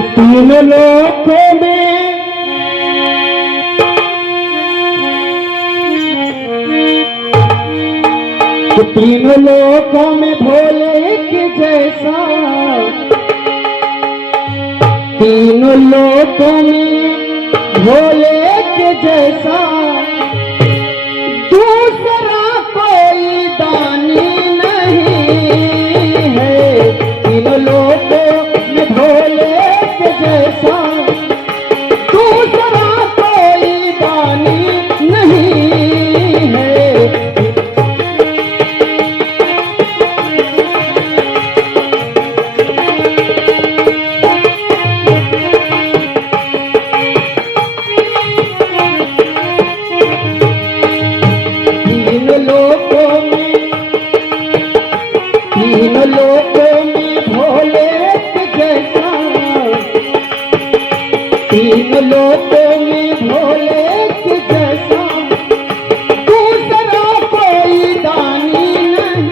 तीन लोकों में तीनों लोकों में भोले के जैसा, तीनों लोकों में भोले के जैसा दूसरा कोई दानी नहीं है। तीनों लोकों में भोले के जैसा दूसरा कोई दानी नहीं है। तीनों लोकों में भोले के जैसा, तीनों लोकों में भोले के जैसा दूसरा कोई दानी नहीं।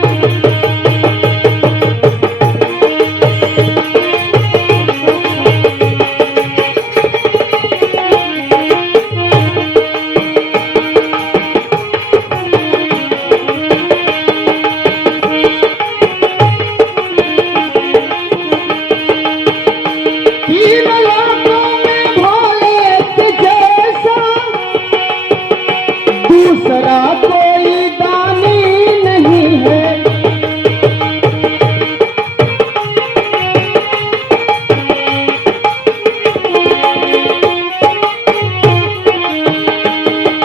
दूसरा कोई दानी नहीं है।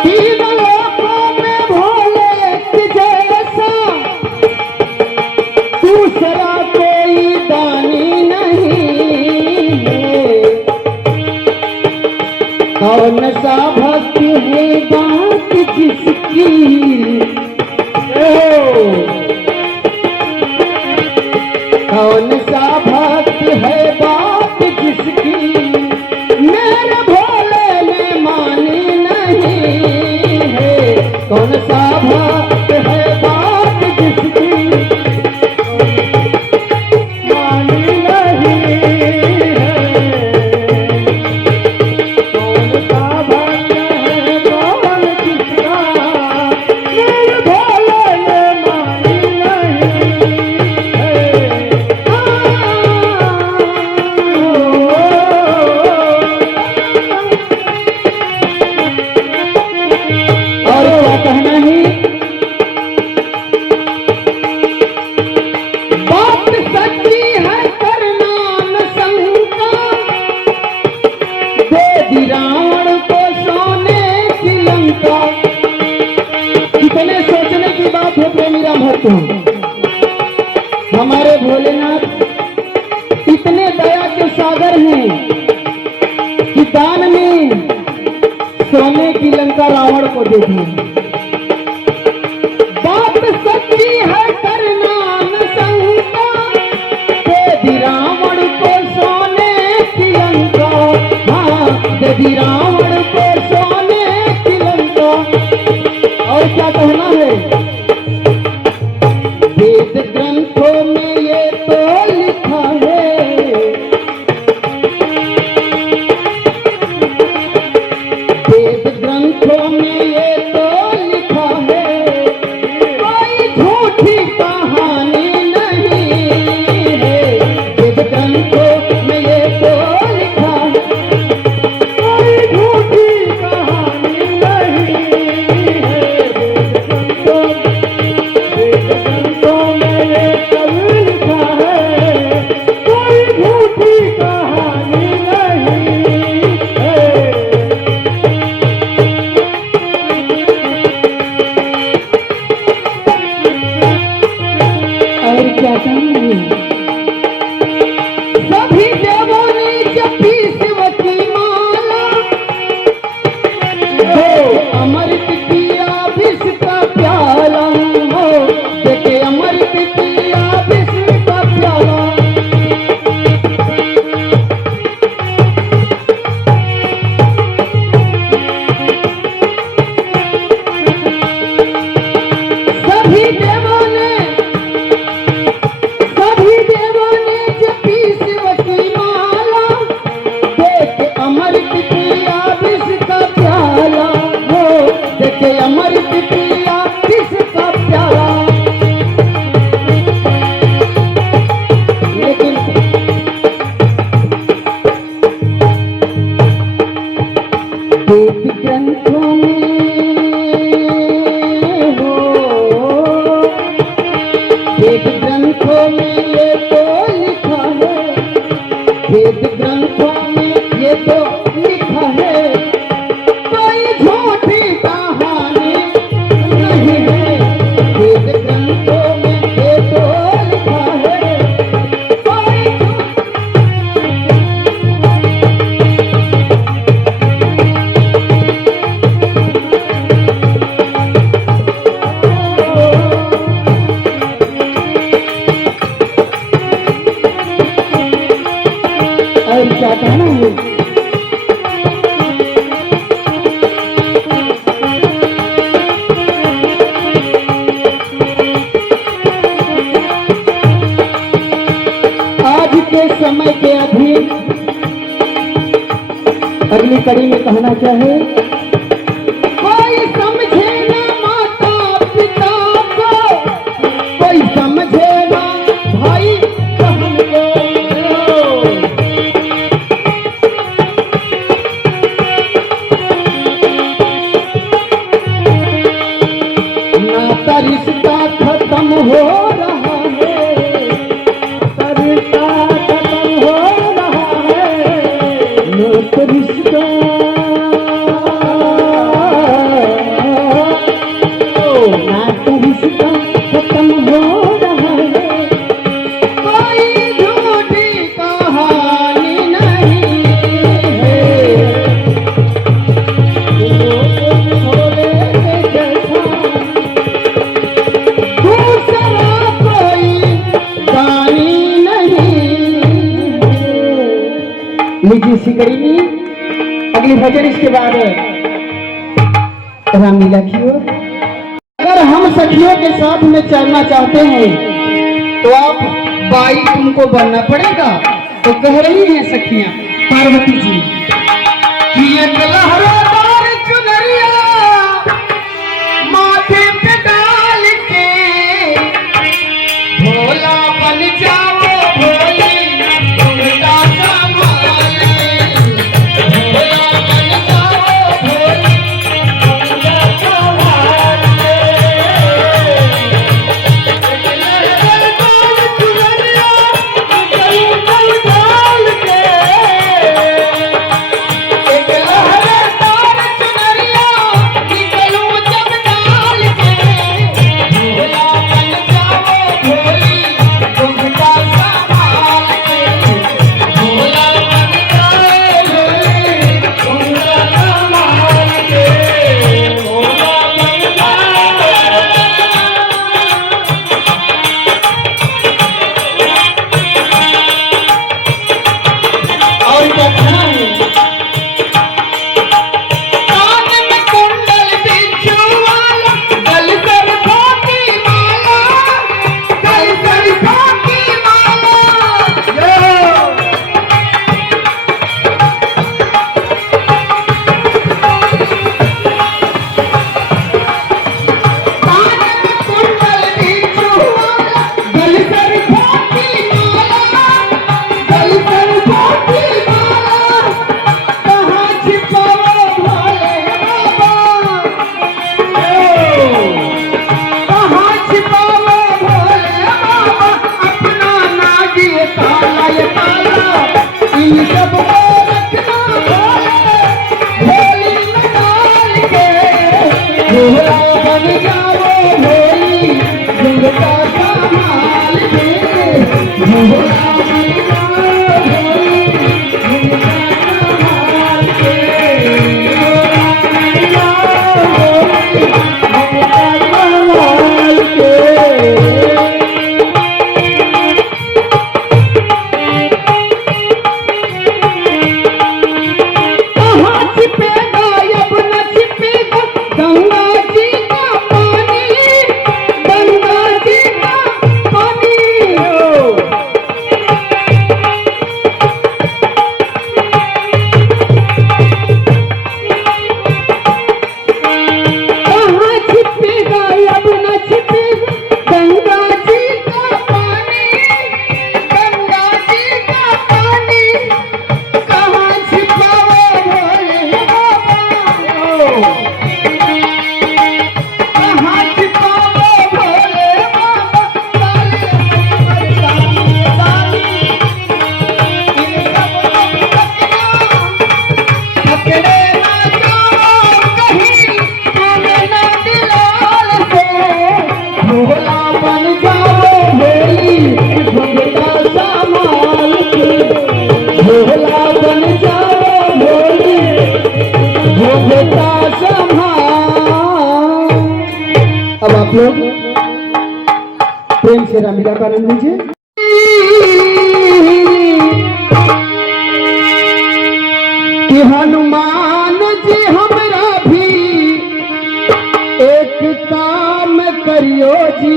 तीनों लोकों में भोले के जैसा दूसरा कोई दानी नहीं है। कौन सा भक्ति है बात जिसकी, कौन सा भक्त है बात जिसकी मेरे भोले ने मानी नहीं है। कौन सा भक्त है बात जिसकी मानी नहीं है। कौन सा भक्त है बात जिसका मेरे भोले ने मानी नहीं है। और क्या कहना है, बात सच्ची है करना न शंका, दे दी रावण को सोने की लंका। कितने सोचने की बात है प्रेमी राम भक्तों, हमारे भोलेनाथ इतने दया के सागर हैं कि दान में सोने की लंका रावण को दे दी। बात सच्ची है करना न शंका, दे दी रावण को सोने की लंका। हाँ, दे दी रावण को सोने की लंका। और क्या कहना है, वेद ग्रंथों में ये तो लिखा है, वेद ग्रंथों में ये तो और क्या कहना है? आज के समय के अधीन अगली कड़ी में कहना क्या है? कोई समझे ना माता पिता को, कोई समझे ना भाई बहन को, नाता रिश्ता खत्म हो रहा है, रिश्ता खत्म हो रहा है, नाता रिश्ता खत्म हो रहा है, कोई झूठी कहानी नहीं है, भोले जैसा दूसरा कोई कहानी नहीं है। लीजिए सिकड़ी में अगली भजन इसके बाद रामलीला की ओर। अगर हम सखियों के साथ में चलना चाहते हैं तो आप बाई तुमको बनना पड़ेगा। तो कह रही हैं सखियां पार्वती जी कि एक लहरों चुनरिया माथे पे डाल के भोला बन जाओ भोली उल्टा संभाले, भोला बन जाओ भोली उल्टा संभाले। अब आप लोग प्रेम से रामलीला का आनंद लीजिए। कि हनुमान जी हमरा भी एक काम करियो जी,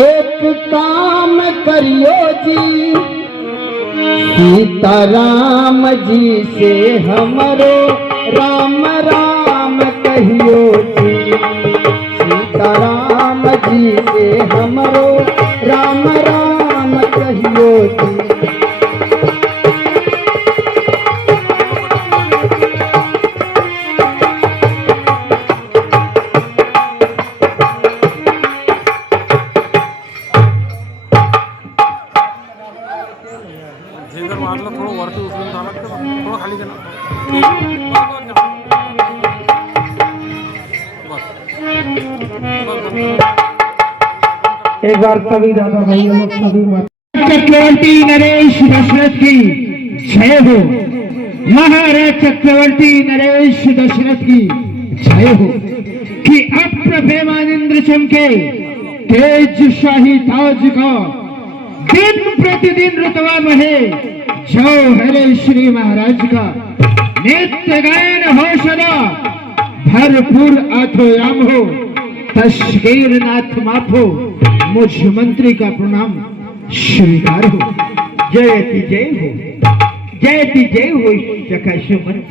एक काम करियो जी, सीताराम जी से हमरो राम राम कहियो जी, सीताराम जी से हमरो राम राम कहियो जी। थोडं वरती उचलून झालं थोडं खाली गेलं एक बार सभी दादा भाई सभी चक्रवर्ती नरेश दशरथ की जय हो, महाराज चक्रवर्ती नरेश दशरथ की जय हो। कि अप्रभेमानिंद्र चमके तेज शाही ताज का दिन प्रतिदिन रुतवा बहे, जो हरे श्री महाराज का नित्य गायन हो सदा, भरपूर आथोयाम हो, तस्वीर नाथ माफो, मुझ मंत्री का प्रणाम स्वीकार हो। जयति जय हो, जयति जय हो सखा सुमंत,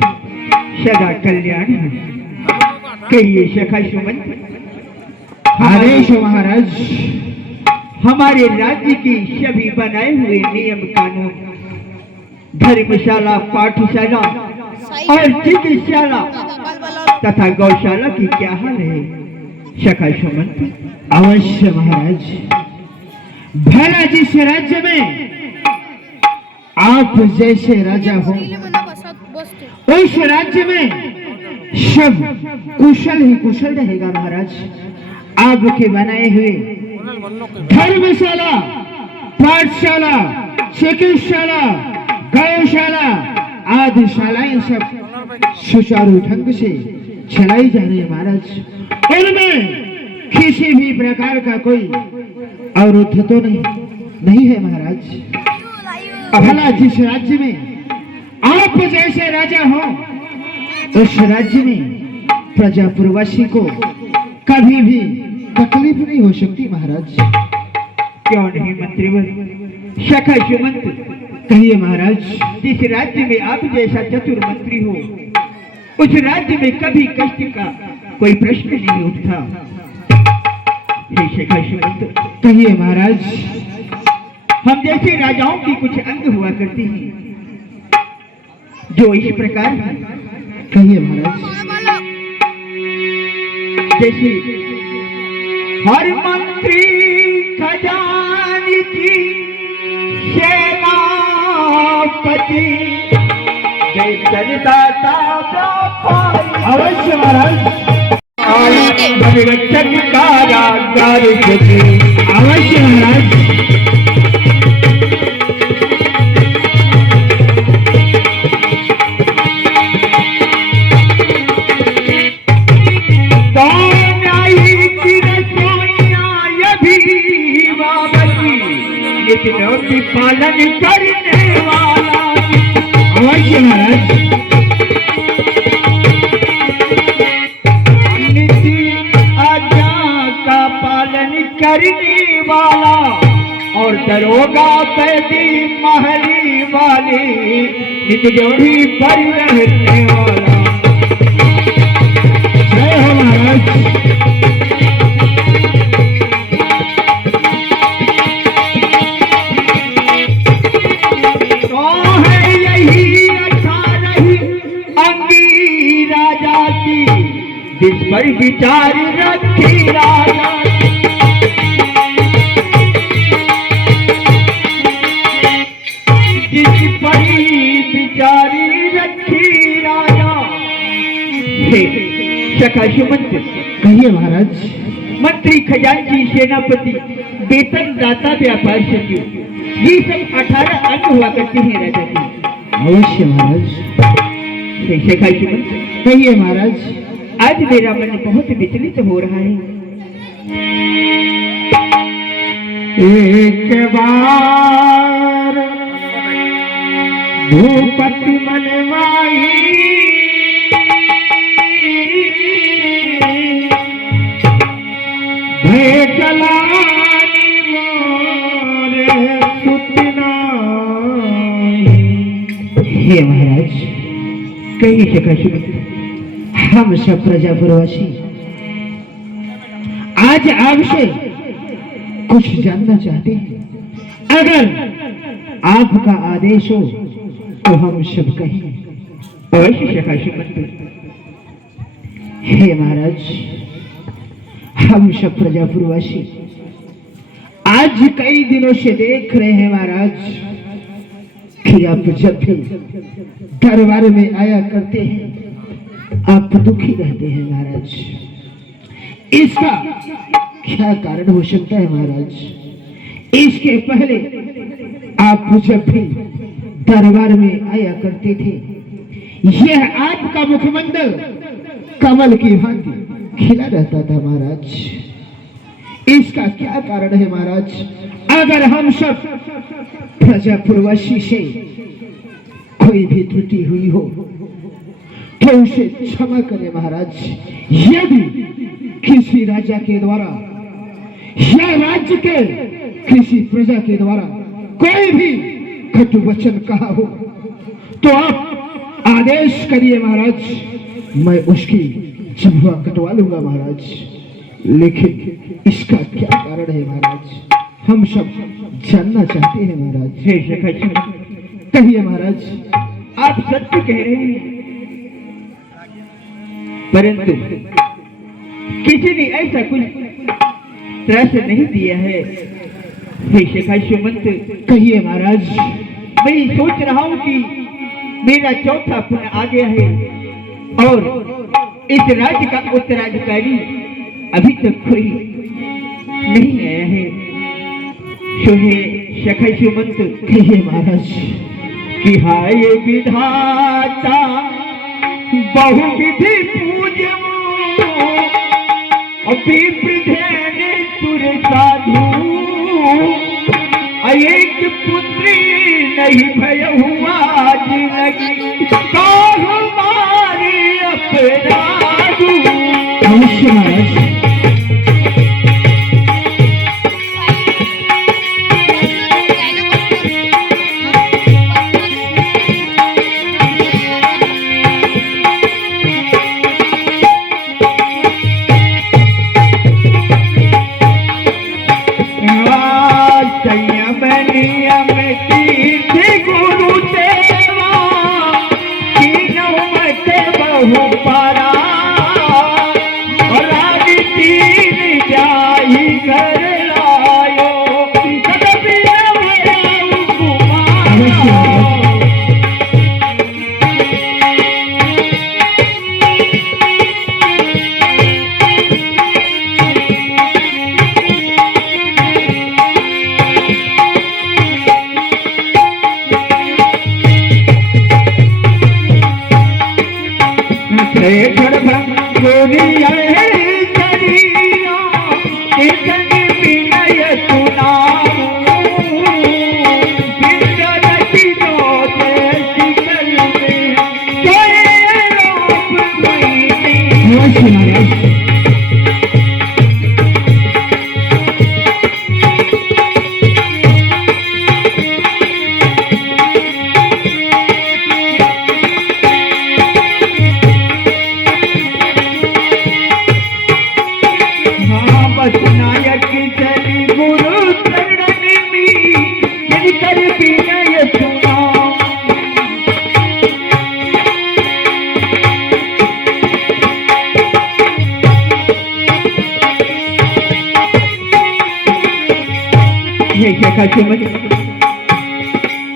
सदा कल्याण कहिए सखा सुमंत। आदेश महाराज, हमारे राज्य की सभी बनाए हुए नियम कानून, धर्मशाला, पाठशाला और चिकित्साला तथा गौशाला की क्या हाल है सखा सुमंत? अवश्य महाराज, भला जिस राज्य में आप जैसे राजा हो, उस राज्य में सब कुशल ही कुशल रहेगा महाराज। आपके बनाए हुए धर्मशाला, पाठशाला, चिकित्साला, गौशाला आदि शालाएं सब सुचारू ढंग से चलाई जा रही है महाराज। उनमें किसी भी प्रकार का कोई अवरोध तो नहीं है महाराज। भला जिस राज्य में आप जैसे राजा हो, उस राज्य में प्रजा पूर्ववासी को कभी भी तकलीफ नहीं हो सकती महाराज। क्यों नहीं मंत्रीवर सखा सुमंत, कहिए महाराज। जिस राज्य में आप जैसा चतुर मंत्री हो, उस राज्य में कभी कष्ट का कोई प्रश्न नहीं उठता। सखा सुमंत, कहिए महाराज। हम जैसे राजाओं की कुछ अंग हुआ करती हैं जो इस प्रकार है। कहिए महाराज। जैसे हर मंत्री खजानी की सेनापति, जय करदाता अवश्य महाराज। रक्षक कारागार अवश्य महाराज। की पालन करने वाला अवश्य महाराज। नीति आज्ञा का पालन करने वाला और दरोगा कैदी महली वाली, नित जोड़ी पर रहने वाला। जय हो महाराज। जिस पर विचार रखी राजा, जिस पर विचारी रखी राजा। सखा सुमंत, कहिए महाराज। मंत्री, खजांची, सेनापति, वेतन दाता, व्यापार सचिव, ये सब 18 अंग हुआ करते हैं राजा की। अवश्य महाराज। सखा सुमंत, कहिए महाराज। आज मेरा मन बहुत विचलित हो रहा है। एक बार भूपति मन माही भय चलानी मोरे सुतना। हे महाराज, कही जगह हम सब प्रजापुरवासी आज आपसे कुछ जानना चाहते हैं। अगर आपका आदेश हो तो हम सब कहें। अवश्य सकाशमंत्री। हे महाराज, हम सब प्रजापुरवासी आज कई दिनों से देख रहे हैं महाराज कि आप जब भी दरबार में आया करते हैं आप दुखी रहते हैं महाराज। इसका क्या कारण हो सकता है महाराज? इसके पहले आप जब भी दरबार में आया करते थे यह आपका मुखमंडल कमल की भांति खिला रहता था महाराज। इसका क्या कारण है महाराज? अगर हम सब प्रजापुरवासी से कोई भी त्रुटि हुई हो तो उसे क्षमा करें महाराज। यदि किसी राजा के द्वारा या राज्य के किसी प्रजा के द्वारा कोई भी कटु वचन कहा हो तो आप आदेश करिए महाराज, मैं उसकी जिह्वा कटवा लूंगा महाराज। लेकिन इसका क्या कारण है महाराज? हम सब जानना चाहते हैं महाराज। हे सकाशमंत्री, कहिए महाराज। आप सत्य कह रहे हैं, परंतु किसी ने ऐसा कुछ त्रास नहीं दिया है। हे सकाशमंत्री, कहिए महाराज। मैं सोच रहा हूँ कि मेरा चौथा पुण्य आ गया है और इस राज्य का उत्तराधिकारी अभी तक कोई नहीं आया है। सो हे सकाशमंत्री, कहिए महाराज। कि हाय विधाता बहुविधि पूजो विप्रधेन सुर साधु एक पुत्री नहीं भय हुआ जिंदगी तो हमारी अपराधु। अवश्य महाराज।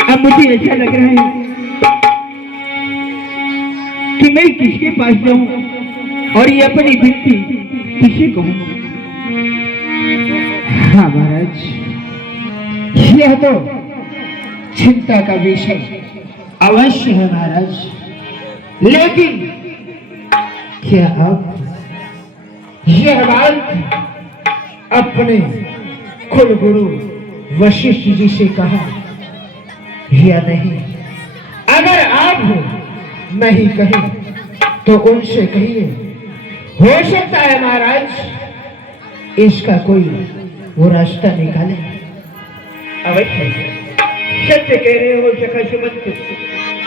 अब मुझे ऐसा लग रहा है कि मैं किसके पास जाऊं और ये अपनी विनती किसे कहूं? हाँ महाराज, यह तो चिंता का विषय अवश्य है महाराज। लेकिन क्या आप यह बात अपने कुल गुरु वशिष्ठ जी से कहा या नहीं? अगर आप नहीं कही तो उनसे कहिए, हो सकता है महाराज इसका कोई वो रास्ता निकाले। अवश्य सत्य कह रहे हो सखा सुमंत,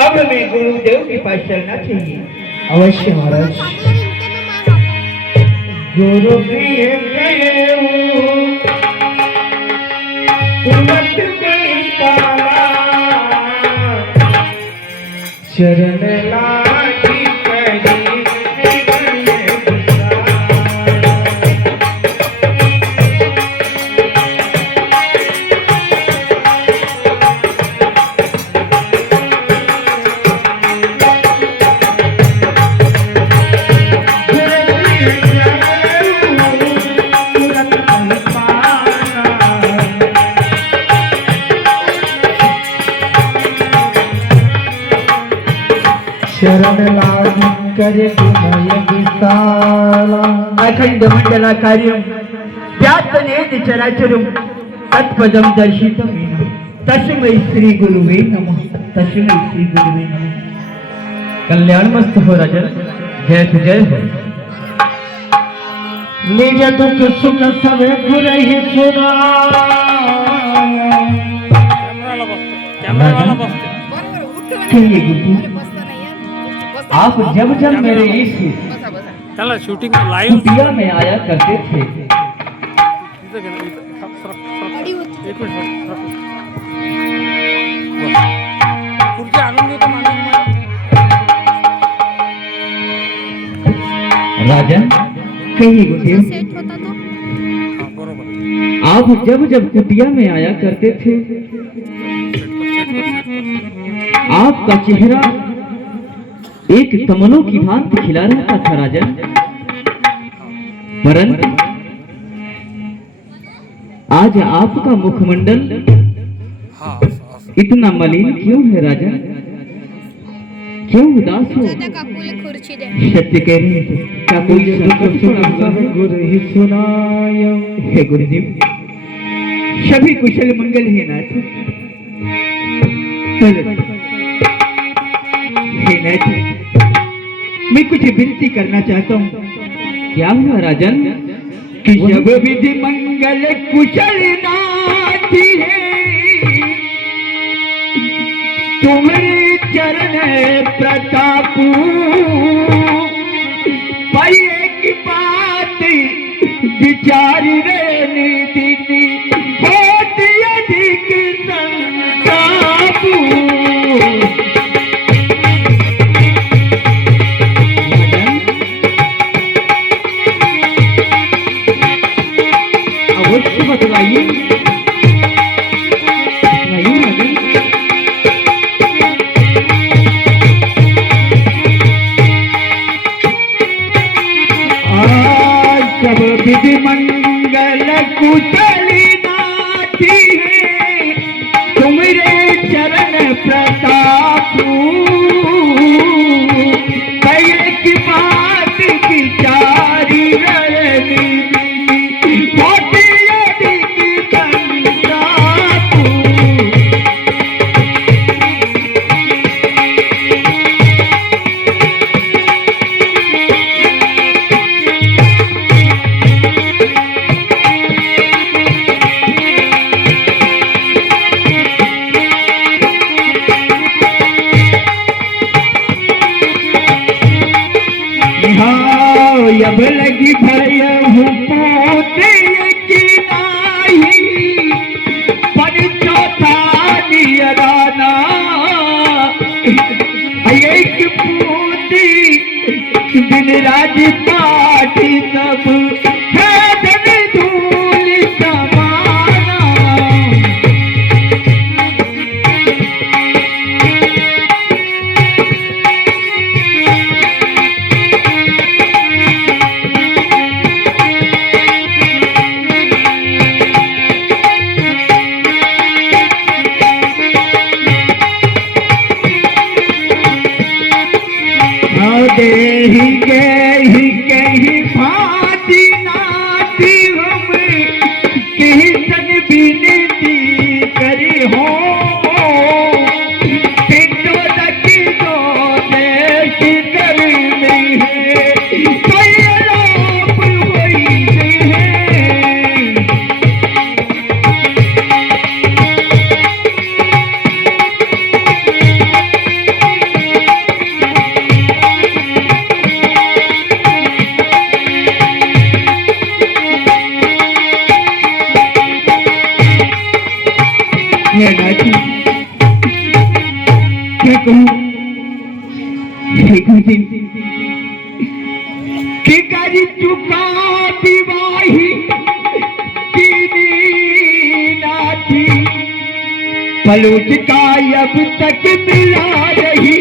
अब हमें गुरुदेव के पास चलना चाहिए। अवश्य महाराज। गुरु प्रिय चरण लागी करी शरण लागी करे विनय विशाला अखंड मंडलाकार्यं व्याप्तनेद चराचरं तत्पदं दर्शितं येन तस्मै श्री गुरुवे नमः। तस्मै श्री गुरुवे नमः। कल्याण मस्त हो राजन, जय हो। निज दुख सुख सब गुरहि सुना। कॅमेराला बसते कहिए गुरु, आप जब जब मेरे इस त्याला शूटिंग लाईव्ह कुटिया में आया करते थे, एक मिनिट खुर्ची आणून देतो मागे राजन कहिए गुरु, सेट होता तो बरोबर आप जब जब कुटिया में आया करते थे, आपका चेहरा एक कमलों की भांति खिला रहता था राजन, परंतु आज आपका मुखमंडल हा असं इतना मलिन क्यों है राजन? क्यों उदास हो? दादा काकूला खुर्ची द्या। सत्य कह रहे थे, क्या कोई संकट सुना? गुरहि सुनाय। हे गुरुदेव, सभी कुशल मंगल है नाथ। हे नाथ, मैं कुछ विनती करना चाहता हूँ। क्या हुआ राजन? कि जब विधि मंगल कुशल नाथ है, तुम्हारे चरण प्रताप पाइए की बात विचारी रे निधि होती अधिक संताप। अवश्य बतलाइए राजन। सब विधि मंगल कुशली नाथी है, तुम्हारे चरण प्रताप कैले की बात विचारी रही होती अधिक संताप। अब लगी भय हूँ पोते की नाही, पर चौथा नियराना एक पोती दिन राज पाठी सब है धन धूल समाना। देही के ही नाथी क्या कहूँ कि कर चुका विवाही की नाथी पलूट का अब तक मिला रही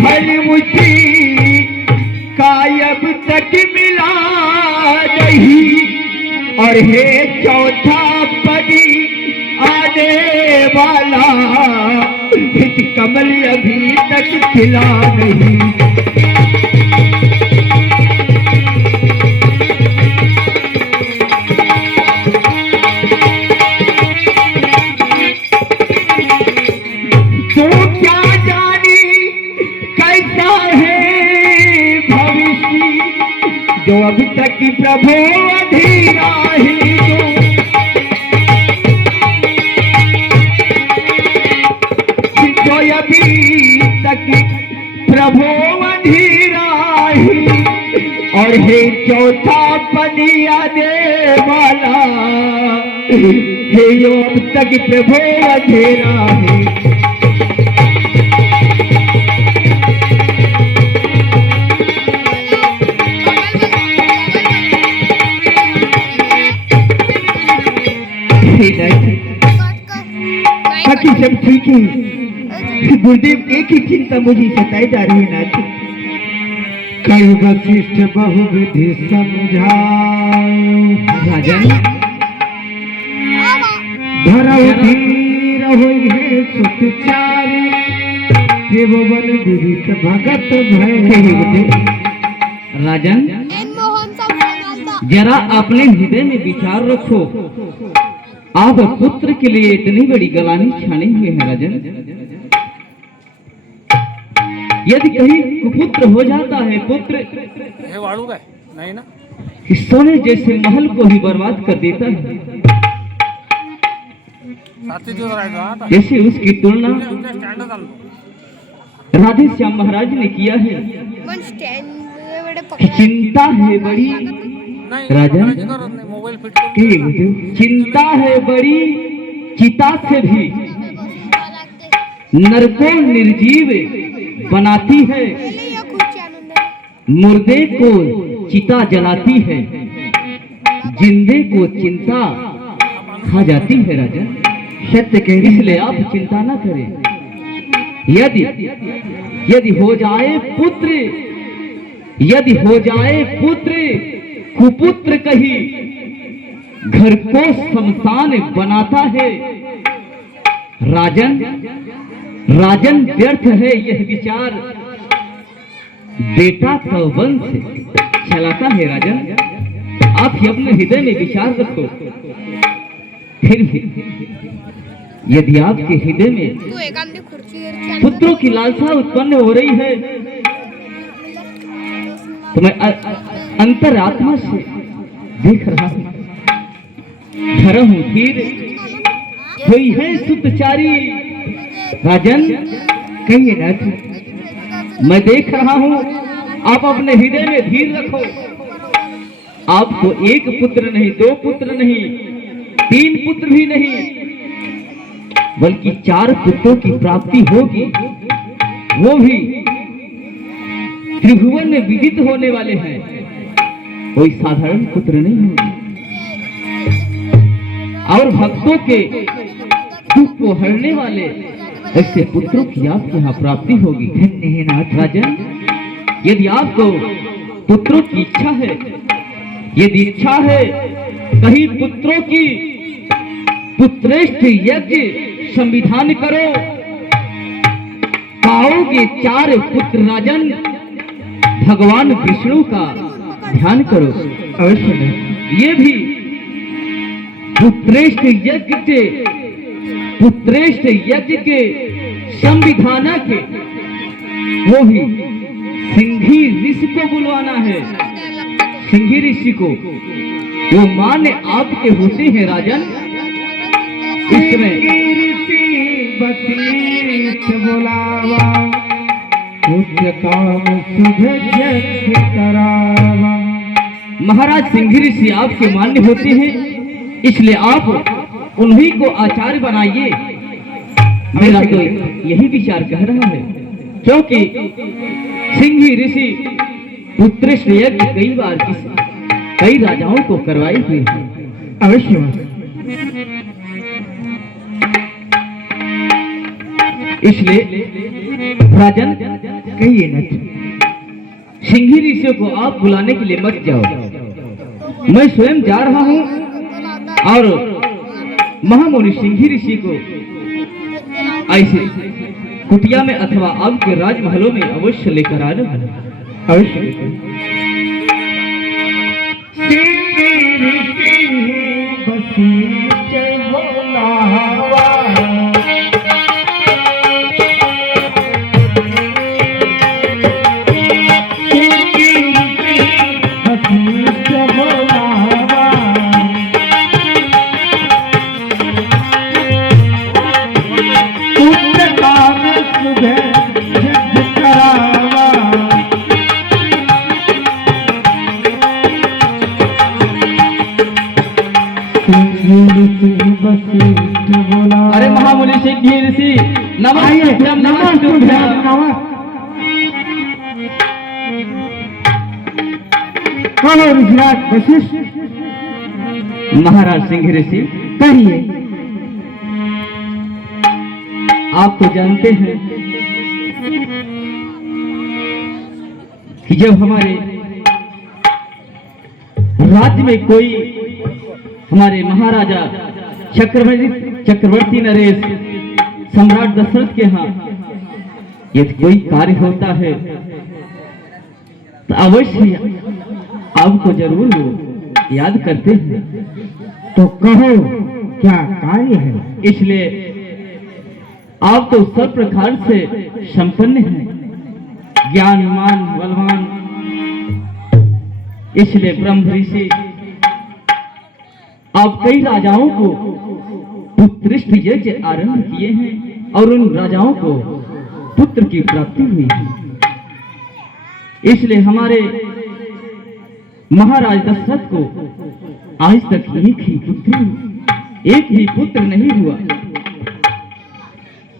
फल मुझी का अब तक मिला रही और हे चौथा पदी आने वाला इस कमल अभी तक खिला नहीं तो क्या जानी कैसा है भविष्य जो अभी तक प्रभु अधीरा ही जो अभी तक प्रभु अधीरा ही और हे चौथा पनिया दे वाला हे जो अब तक प्रभु अधीरा है बाकी सब ठीक है गुरुदेव एक ही चिंता मुझे सताई जा रही है नाथ कई वशिष्ठ बहुविधि समझा राजन धीर होई है सुतचारी त्रिभुवन विदित भगत भय राजन जरा अपने हृदय में विचार रखो आप पुत्र के लिए इतनी बड़ी गलानी छाने हुए हैं राजन यदि कहीं कुपुत्र हो जाता है पुत्र हे वाळू काय नाही ना सोने जैसे महल को ही बर्बाद कर देता है साथी दिवस राहायचा आता जैसे उसकी तुलना उनका स्टँड चाललो राधे श्याम महाराज ने किया है पण स्टँड एवढे कि चिंता है बड़ी नाही राजा? करायची गरज नाही मोबाईल फिट करून चिंता है बड़ी चिता से भी लागते नरको निर्जीव बनाती है या खूप आनंद मुर्दे को चिता जलाती है जिंदे को चिंता खा जाती है राजा सत्य कह इसलिए आप चिंता न करें यदि हो जाए पुत्र यदि हो जाए पुत्र कुपुत्र कही घर को शमशान बनाता है राजन राजन व्यर्थ है यह विचार बेटा का वंश चलाता है राजन आप ही अपने हृदय में विचार रखो फिर भी यदि आपके हृदय में तू एकांती खुर्चीवरची पुत्रों की लालसा उत्पन्न हो रही है तो मैं अंतरात्मा से देख रहा हूं धरा हूं धीर हुई है सुतचारी राजन कहिए नाथ मैं देख रहा हूं आप अपने हृदय में धीर रखो आपको एक पुत्र नहीं दो पुत्र नहीं तीन पुत्र भी नहीं बल्कि 4 पुत्रों की प्राप्ति होगी वो भी त्रिभुवन में विदित होने वाले हैं कोई साधारण पुत्र नहीं होंगे और भक्तों के दुख को हरने वाले ऐसे पुत्रों की आपके यहाँ प्राप्ति होगी धन्य है नाथ राजन यदि आपको पुत्रों की इच्छा है यदि इच्छा है कहीं पुत्रों की पुत्रेष्ठ यज्ञ संविधान करो पाओगे 4 पुत्र राजन भगवान विष्णु का ध्यान करो अवश्य नहीं ये भी पुत्रेष्ठ यज्ञ के संविधान के वो भी सिंघी ऋषि को बुलवाना है सिंघी ऋषि को वो मान्य आपके होते हैं राजन इसमें बोलावा पुत्र काम शुभ करावा महाराज सिंह ऋषि आपके मान्य होते हैं, इसलिए आप उन्हीं को आचार्य बनाइए। मेरा तो यही विचार कह रहा है, क्योंकि सिंह ऋषि पुत्रश्रेष्ठ यज्ञ कई बार कई राजाओं को करवाए हुए हैं। अवश्य इसलिए राजन कहिए न। सिंह ऋषियों को आप बुलाने के लिए मत जाओ, मैं स्वयं जा रहा हूँ और महामुनि सिंह ऋषि को ऐसे कुटिया में अथवा आपके राजमहलों में अवश्य लेकर आ जाओ। अवश्य अरे महामुनि सिंह ऋषि नमस्ते। ऋषिराज वशिष्ठ। महाराज सिंह ऋषि कहिए। आप तो जानते हैं कि जब हमारे राज्य में कोई हमारे महाराजा चक्रवर्ती नरेश सम्राट दशरथ के यहाँ यदि कोई कार्य होता है तो अवश्य आपको जरूर वो याद करते हैं। तो कहो क्या कार्य है? इसलिए आप तो सब प्रकार से संपन्न हैं, ज्ञानवान बलवान, इसलिए ब्रह्म ऋषि आप कई राजाओं को पुत्रश्रेष्ठ यज्ञ आरंभ किए हैं और उन राजाओं को पुत्र की प्राप्ति हुई है। इसलिए हमारे महाराज दशरथ को आज तक एक ही पुत्र नहीं हुआ,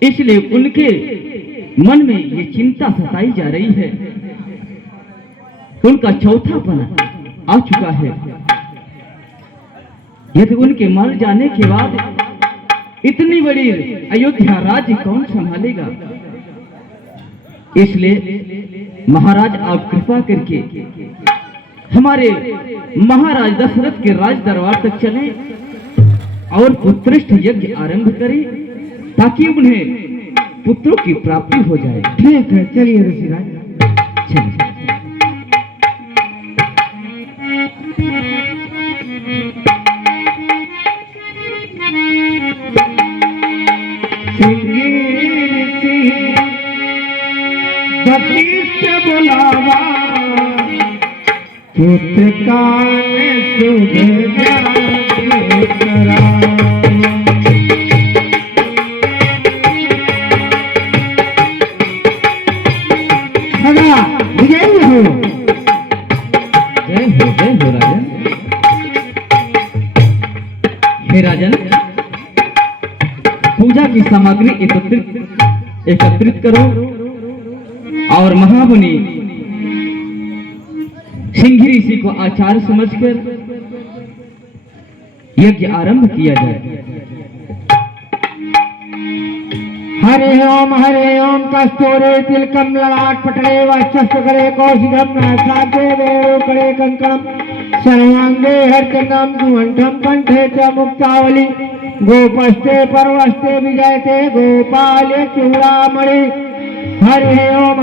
इसलिए उनके मन में ये चिंता सताई जा रही है। उनका चौथापन आ चुका है। यदि उनके मर जाने के बाद इतनी बड़ी अयोध्या राज्य कौन संभालेगा? इसलिए महाराज आप कृपा करके हमारे महाराज दशरथ के राज दरबार तक चलें और पुत्रश्रेष्ठ यज्ञ आरंभ करें ताकि उन्हें पुत्रों की प्राप्ति हो जाए। ठीक है, चलिए ऋषिराज। चलिए। बुलावा पुत्र कान सुध करा जय हो राजन। हे राजन, पूजा की सामग्री एकत्रित करो और महामुनि सिंह ऋषि को आचार्य समझकर यज्ञ आरंभ किया जाए। हरे ओम कस्तूरे तिलकम ललाट पटले वक्षस्थले कौशिकम नासाग्रे वेणुकरे कंकणम सर्वांगे हरचंदम सुमंठम कंठे च मुक्तावली गोपस्ते पर्वस्ते विजयते गोपाल चूड़ामणि। हरि ओम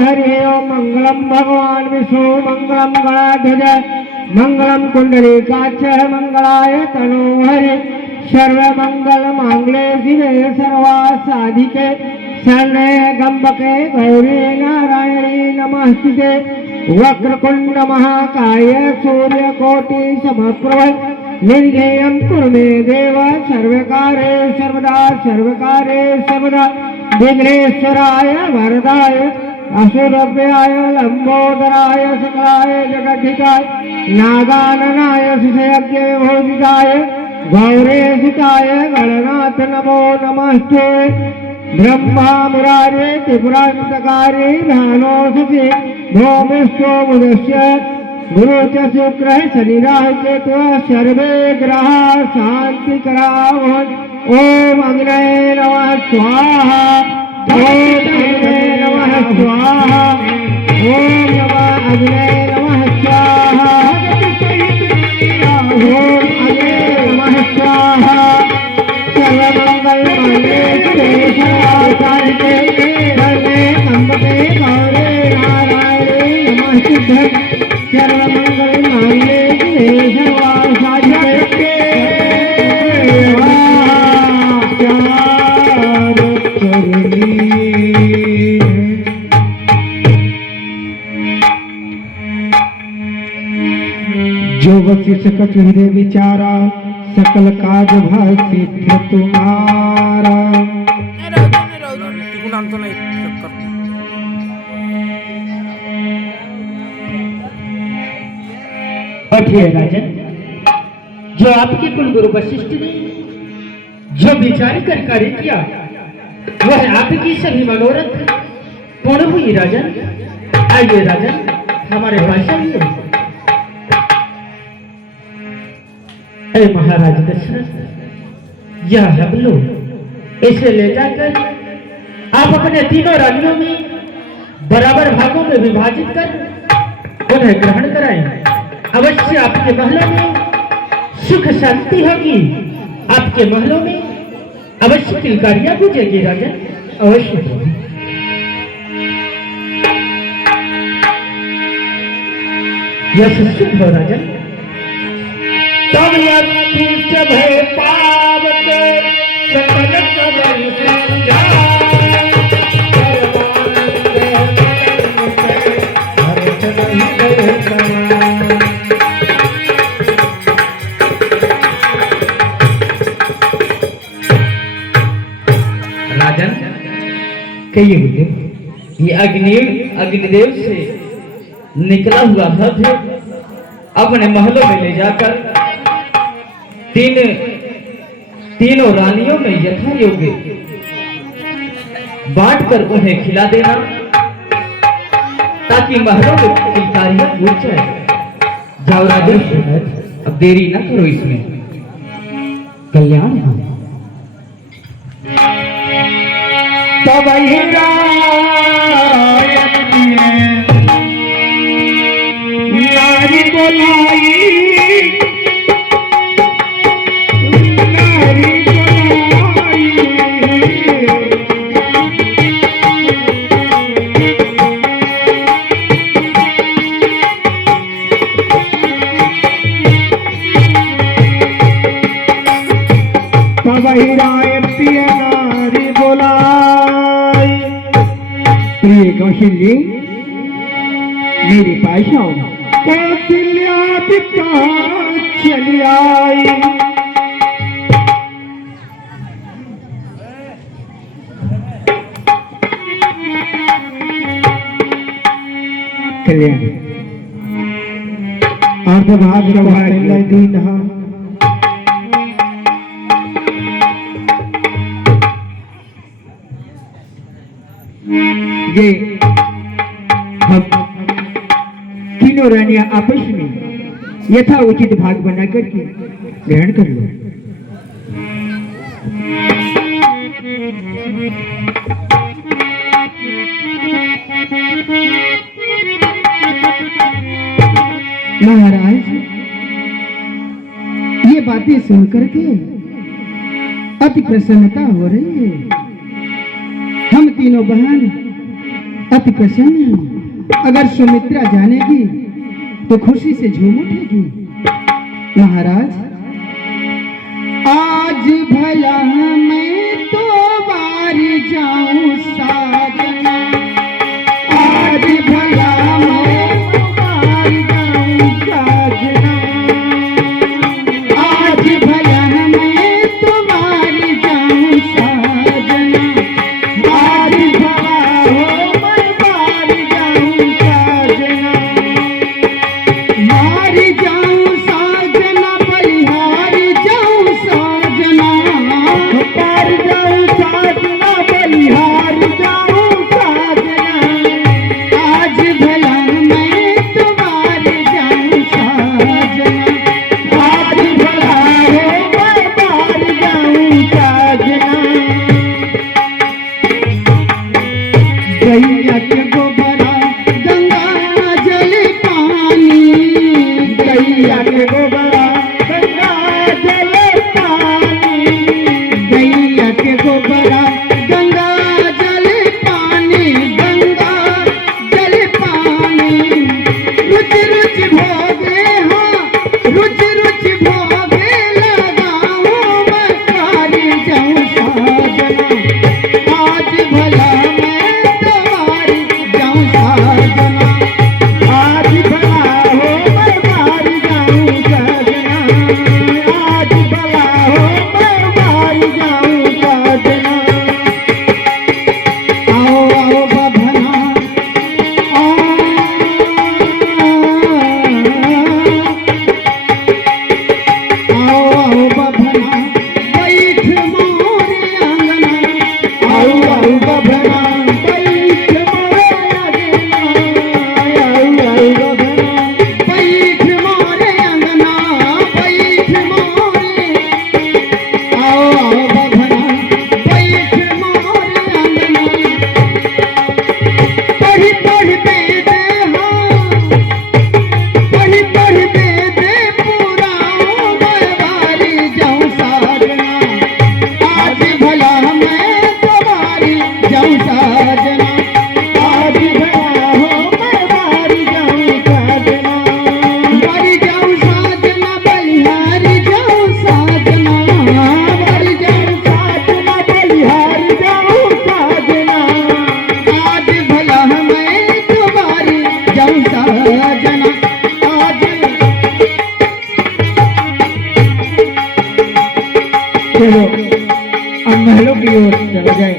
मंगलम भगवान विष्णु मंगलम गणाध्वज मंगलम कुंडलीकाक्ष मंगलाय तनोहरि सर्वमंगल मांगल्ये शिवे सर्वासाधिके शरण्ये त्र्यंबके गौरी नारायणी नमस्ते। वक्रतुंड महाकाय सूर्यकोटि समप्रभ निर्विघ्नं कुरु मे देव सर्वकारे सर्वदा विघ्नेश्वराय वरदाय असुरभ्याय लंबोदराय सकलाय जगद्धिताय नागाननाय सुषयज्ञ भोजिताय गौरेशिताय गणनाथ नमो नमस्ते ब्रह्मा मुरारे त्रिपुरान्तकारे ध्यानोऽसि भौमिष्ठो बुधस्य गुरु च शुक्र शनि राहु केतु सर्वे ग्रह शांति करावन् ओम अग्नये नमः स्वाहा ओम अग्नये नमः स्वाहा ओम नमः अग्नये नमः स्वाहा ओम अग्नये नमः स्वाहा सर्वमंगल मांगल्ये सर्वार्थसाधिके शरण्ये त्र्यंबके गौरी नारायणे नमस्ते सर्वमंगल मांगल्ये सर्वार्थसाधिके जो वशिष्ठ कछ हृदय विचारा सकल काज सिद्ध तुम्हारा तिकून आणतो नाही चक्कर बैठिए राजन। जो आपके कुल गुरु वशिष्ठ ने जो विचार कर कार्य किया वह आपकी सभी मनोरथ पूर्ण हुई राजन। आइए राजन हमारे पास आइए। अरे महाराज दशरथ यह है लो इसे ले जाकर आप अपने तीनों रानियों में बराबर भागों में विभाजित कर उन्हें ग्रहण कराएं। अवश्य आपके महलों में सुख शांति होगी। आपके महलों में अवश्य किलकारियां पूजेगी राजन अवश्य होगी। यह शुभ हो राजन। तब तीर्थ भय पावत सकल कबल राजन कहिए ये अग्निदेव से निकला हुआ रथ अपने महलों में ले जाकर तीनों रानियों में यथा योग्य बांट कर उन्हें खिला देना ताकि महलों में किलकारियां उठ जाए। जाओ राजन अब देरी ना करो इसमें कल्याण हो। तब नारी बोलाई प्रिय कौशल्य मेरे पास आओ। कौशल्या पिता चली आई। कल्याण अर्धभाग दीन ये हम तीनों रानियां आपस में यथा उचित भाग बना करके ग्रहण कर लो। महाराज ये बातें सुन करके अति प्रसन्नता हो रही है। हम तीनों बहन अति प्रसन्न हैं। अगर सुमित्रा जानेगी तो खुशी से झूम उठेगी। महाराज आज भला मैं तो बार जाऊं साजना। आज भला मैं तो बार जाऊं साजना। आज भला मैं तो बार जाऊं साजना। आज भला हो मैं बार भोगे लगाऊं मैं कारी जाऊं साजना, आज भला मैं तुम्हारी जाऊं साजना, आज भला हो मैं मारी जाऊं साजना, आज भला हो मैं मारी जाऊं साजना। आओ आओ बभना, आओ आओ बभना, बैठ मोरे आंगना, आओ आओ बभना, बैठ मोरे आंगना, आओ आओ बभना, बैठ मोरे आंगना, बैठ मोरे, आओ आओ बभना, बैठ मोरे आंगना। पढ़ी पढ़ वेद हो, पढ़ी पढ़ वेद पुराण बरबारी जाऊं साजना, आज भला मैं तुम्हारी जाऊं साजना, आज भला हो मैं मारी जाऊं साजना, मारी जाऊं साजना, बलिहारी जाऊं साजना, मारी जाऊं साजना, बलिहारी जाऊं साजना, आज भला मैं तुम्हारी जाऊं साजना, आज। चलो अब महलों की ओर चला जाए।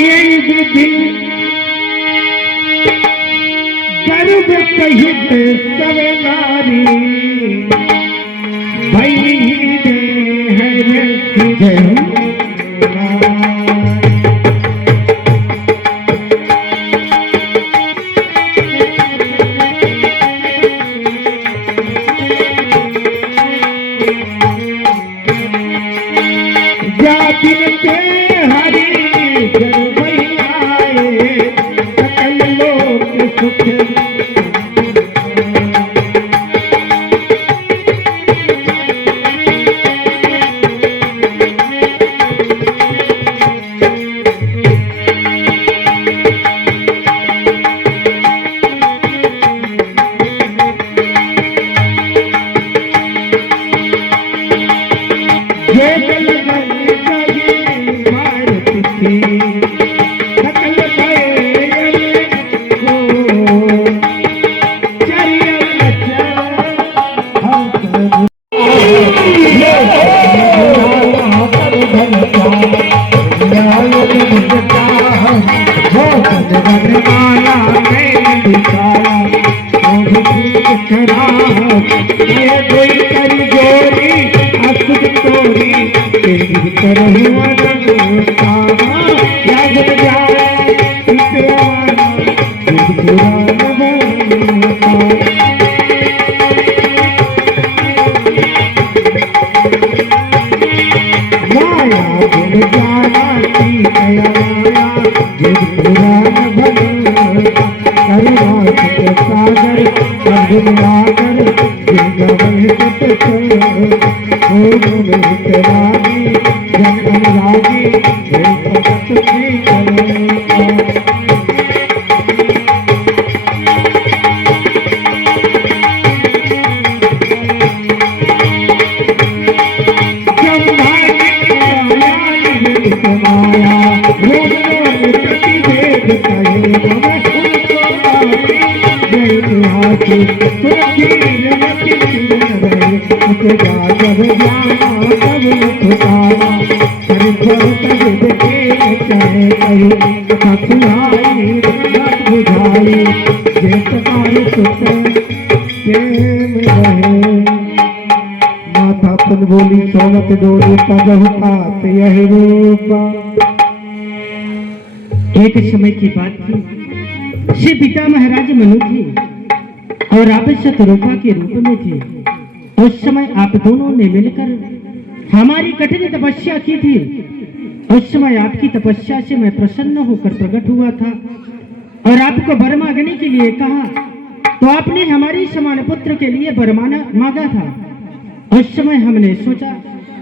एक दिन गर्भ सहित सब नारी भई दे है जय हो। दिन के हरि जन आए सकल लोक सुख बोली सोनत डोली तजहुतात यही रूपा। एक समय की बात थी, श्री पिता महाराज मनु थे और आप शतरूपा के रूप में थे। उस समय आप दोनों ने मिलकर हमारी कठिन तपस्या की थी। उस समय आपकी तपस्या से मैं प्रसन्न होकर प्रकट हुआ था और आपको वर मांगने के लिए कहा, तो आपने हमारी समान पुत्र के लिए वर मांगा था। उस समय हमने सोचा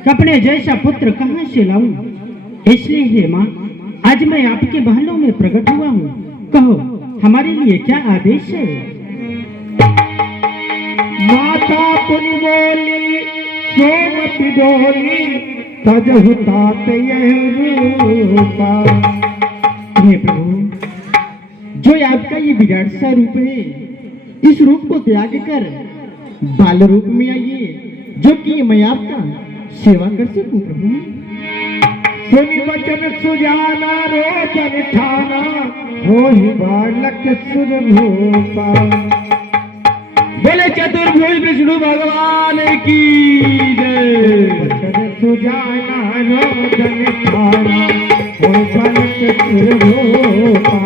कि अपने जैसा पुत्र कहां से लाऊं, इसलिए हे मां आज मैं आपके महलों में प्रकट हुआ हूँ। कहो हमारे लिए क्या आदेश है? माता पुनि बोली सोमति डोली तजहु तात यह रूपा। हे प्रभु, जो आपका ये विराट सा रूप है, इस रूप को त्याग कर बाल रूप में आइए, जो कि मैं आपका सेवा कर सकूं। प्रभु सुनि वचन सुजाना रोचन ठाना होहि बालक सुर भूपा। बोले चतुर्भुज विष्णु भगवान की जय। वचन सुजाना रोचन ठाना होहि बालक सुर भूपा।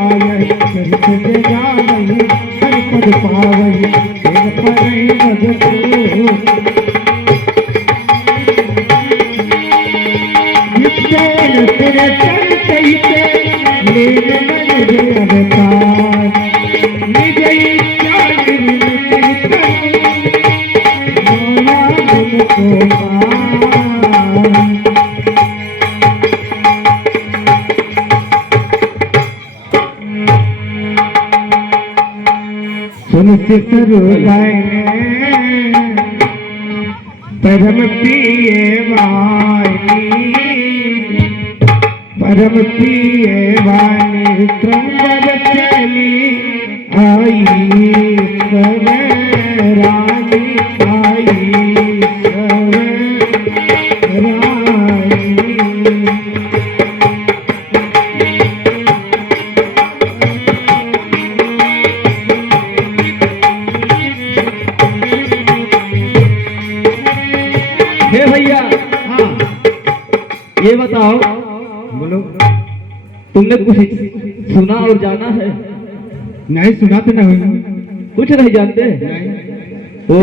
चरित जगावहि हरि पद पावहि तेर परहि भगत। तेरे चलते लील मन अवतार निज इच्छा निर्मित माया गुण को पार। सुन सरुलाय परम प्रिय वाणी परम प्रिय वाणी त्रंबक चली आई सब रानी आई सब रानी। हे भैया, हाँ ये बताओ, बोलो। तुमने कुछ सुना और जाना है? नहीं सुना तो नहीं। कुछ नहीं जानते? नहीं। ओ,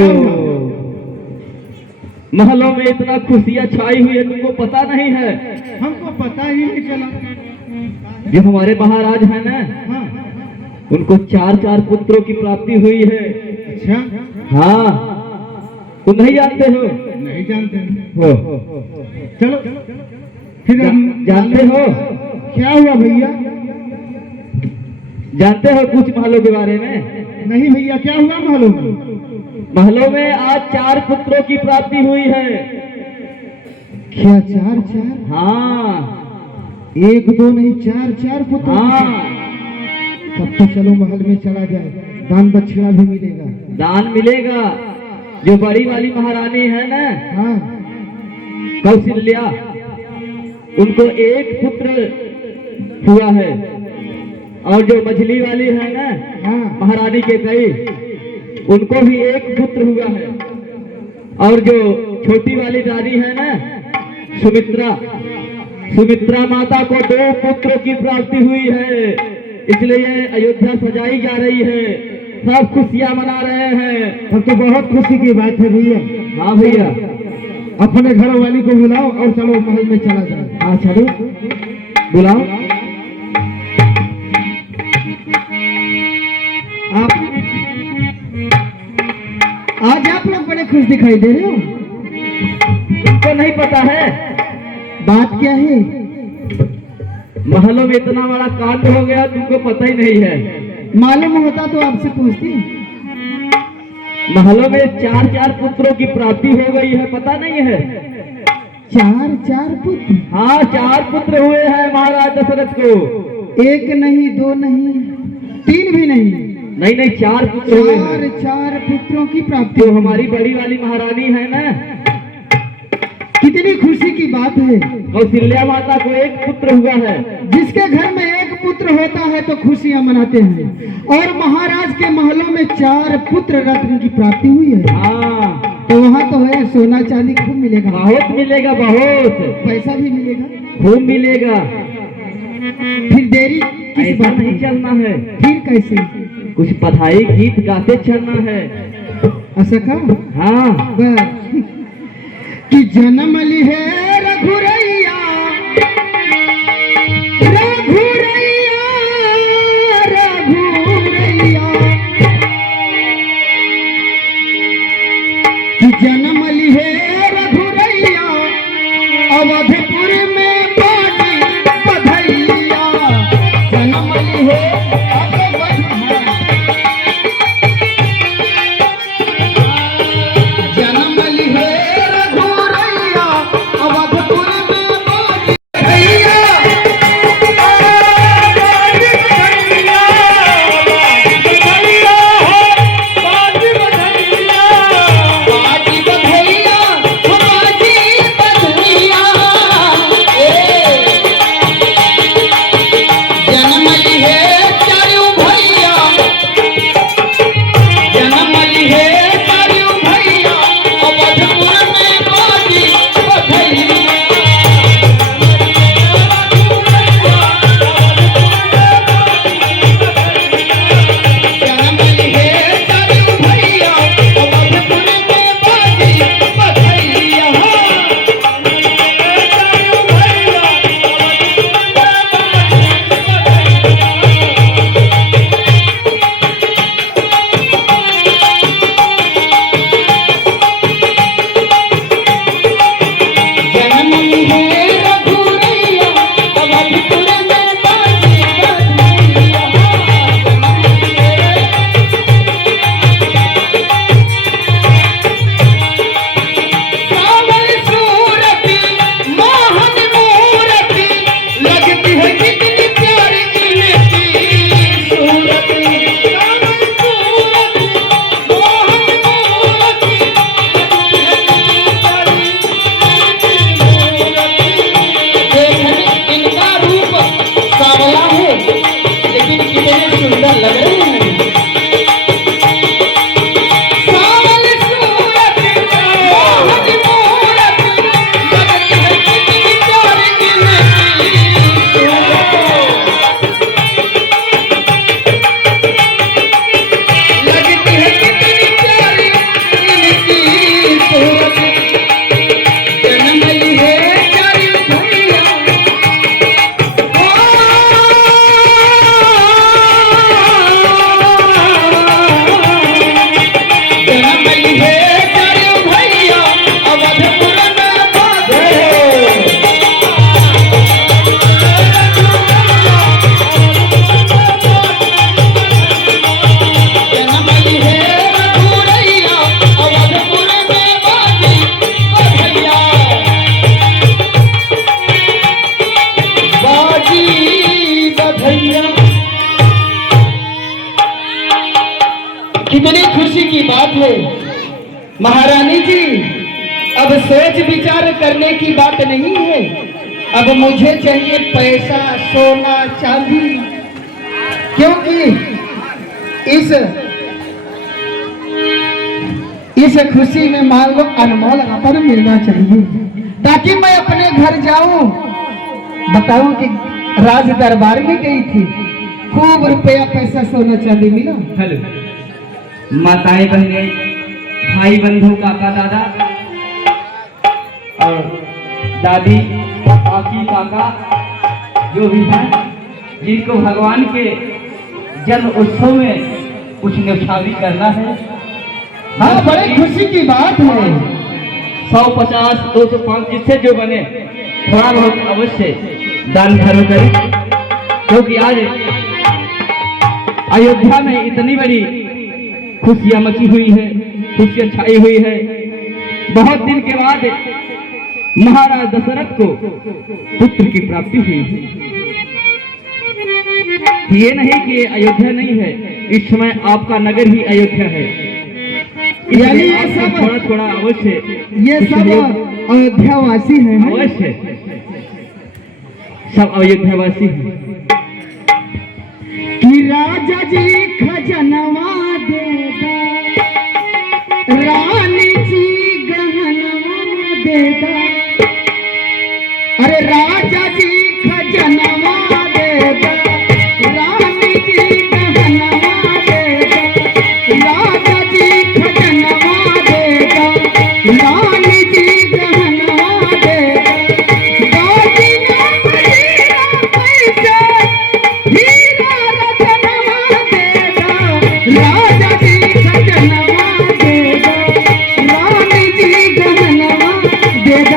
महलों में इतना खुशियां छाई हुई है, तुमको पता नहीं है? हमको पता ही नहीं चला। जो हमारे महाराज हैं ना, हाँ उनको 4 पुत्रों की प्राप्ति हुई है। अच्छा, हाँ, तुम नहीं जानते हो? नहीं जानते। हो चलो फिर हम जानते हो? क्या हुआ भैया? जानते हो कुछ महलों के बारे में? नहीं भैया, क्या हुआ महलों में? महलों में आज 4 पुत्रों की प्राप्ति हुई है। क्या 4? हाँ 1 2 नहीं, 4 पुत्र। हाँ, तब तो चलो महल में चला जाए, दान दक्षिणा भी मिलेगा। दान मिलेगा। जो बड़ी वाली महारानी है ना, हाँ कौशल्या, उनको 1 पुत्र हुआ है। और जो मछली वाली है ना, हाँ महारानी के कई, उनको भी 1 पुत्र हुआ है। और जो छोटी वाली रानी है ना, सुमित्रा माता को 2 पुत्रों की प्राप्ति हुई है। इसलिए अयोध्या सजाई जा रही है, सब खुशियां मना रहे हैं। अब तो बहुत खुशी की बात है भैया। हाँ भैया, अपने घर वाली को बुलाओ और चलो महल में चला जाए। हाँ चलो, बुलाओ। आज आप लोग बड़े खुश दिखाई दे रहे हो। तुमको नहीं पता है बात क्या है? महलों में इतना बड़ा कांड हो गया, तुमको पता ही नहीं है। मालूम होता तो आपसे पूछती। महलों में 4 पुत्रों की प्राप्ति हो गई है, पता नहीं है? 4 पुत्र? हाँ, 4 पुत्र हुए हैं महाराज दशरथ को। 1 नहीं, 2 नहीं, 3 भी नहीं। नहीं 4 पुत्र हुए हैं। 4 पुत्रों की प्राप्ति। जो हमारी बड़ी वाली महारानी है ना, कितनी खुशी की बात है। कौशल्या माता को 1 पुत्र हुआ है। जिसके घर में 1 पुत्र होता है तो खुशियां मनाते हैं। और महाराज के महलों में 4 पुत्र रत्न की प्राप्ति हुई है। हाँ, तो वहाँ तो है, सोना चांदी खूब मिलेगा। बहुत मिलेगा, बहुत पैसा भी मिलेगा, खूब मिलेगा। फिर देरी किस ऐसा बात नहीं है? चलना है, फिर कैसे? कुछ बधाई गीत गाते चलना है। ऐसा का? हाँ, बस कि जन्म ली है रघुरैया, रघुरैया, रघुरैया, कि जन्म ली है रघुरैया, अवधपुर में बाजी बधैया। जन्म लिए अबे बंधुआ जन्म लिए रघुरैया अवधपुर में बाजी भैया बाजी बधैया बाजी बधैया जन्म लिए चारू भैया जन्म लिए चारू भैया अवधपुर में बाजी बधैया जन्म लिए चारू भैया अवधपुर में बाजी बधैया जन्म लिए रघुरैया अवधपुर में बाजी बधैया सावन सूरती मोहन मूरती लगती है कितनी प्यारी इनकी सूरती सावन सूरती मोहन मूरती देखने इनका रूप सांवला है लेकिन कितने सुंदर लग रहे हैं सावन सूरती मोहन मूरती लगती है कितनी प्यारी इनकी सूरती लगती है कितनी प्यारी इनकी सूरती जन्म लिए चारू भैया जन्म लिए चारू भैया अवधपुर में बाजे जन्म लिए रघुरैया अवधपुर में बाजी बधैया बाजी बधैया कितनी खुशी की बात है महारानी जी अब सोच विचार करने की बात नहीं है अब मुझे चाहिए पैसा सोना चांदी क्योंकि इस खुशी में मान लो अनमोल रतन मिलना चाहिए ताकि मैं अपने घर जाऊं बताऊं कि राज दरबार में गई थी खूब रुपया पैसा सोना चांदी मिला हेलो माताएं बहनें भाई बंधु काका दादा और दादी काकी काका जो भी हैं जिनको भगवान के जन्म उत्सव में कुछ न्यौछावरी करना है हाँ बड़े खुशी की बात है 150 205 जिससे जो बने थोड़ा बहुत अवश्य दान धर्म करें क्योंकि आज अयोध्या में इतनी बड़ी खुशियां मची हुई है खुशियां छाई हुई है बहुत दिन के बाद महाराज दशरथ को पुत्र की प्राप्ति हुई है ये नहीं कि ये अयोध्या नहीं है इस समय आपका नगर ही अयोध्या है यानी ये सब थोड़ा थोड़ा अवश्य ये सब अयोध्यावासी हैं अवश्य सब अयोध्यावासी हैं कि राजा जी खजनवा देगा रानी जी गहनवा देगा अरे राजा जी खजनवा देगा रानी जी गहनवा देगा राजा जी खजनवा देगा रानी जी गहनवा देगा दादी नाम हीरा पैसे हीरा रतनवा देगा राजा जी खजनवा देगा रानी जी गहनवा देगा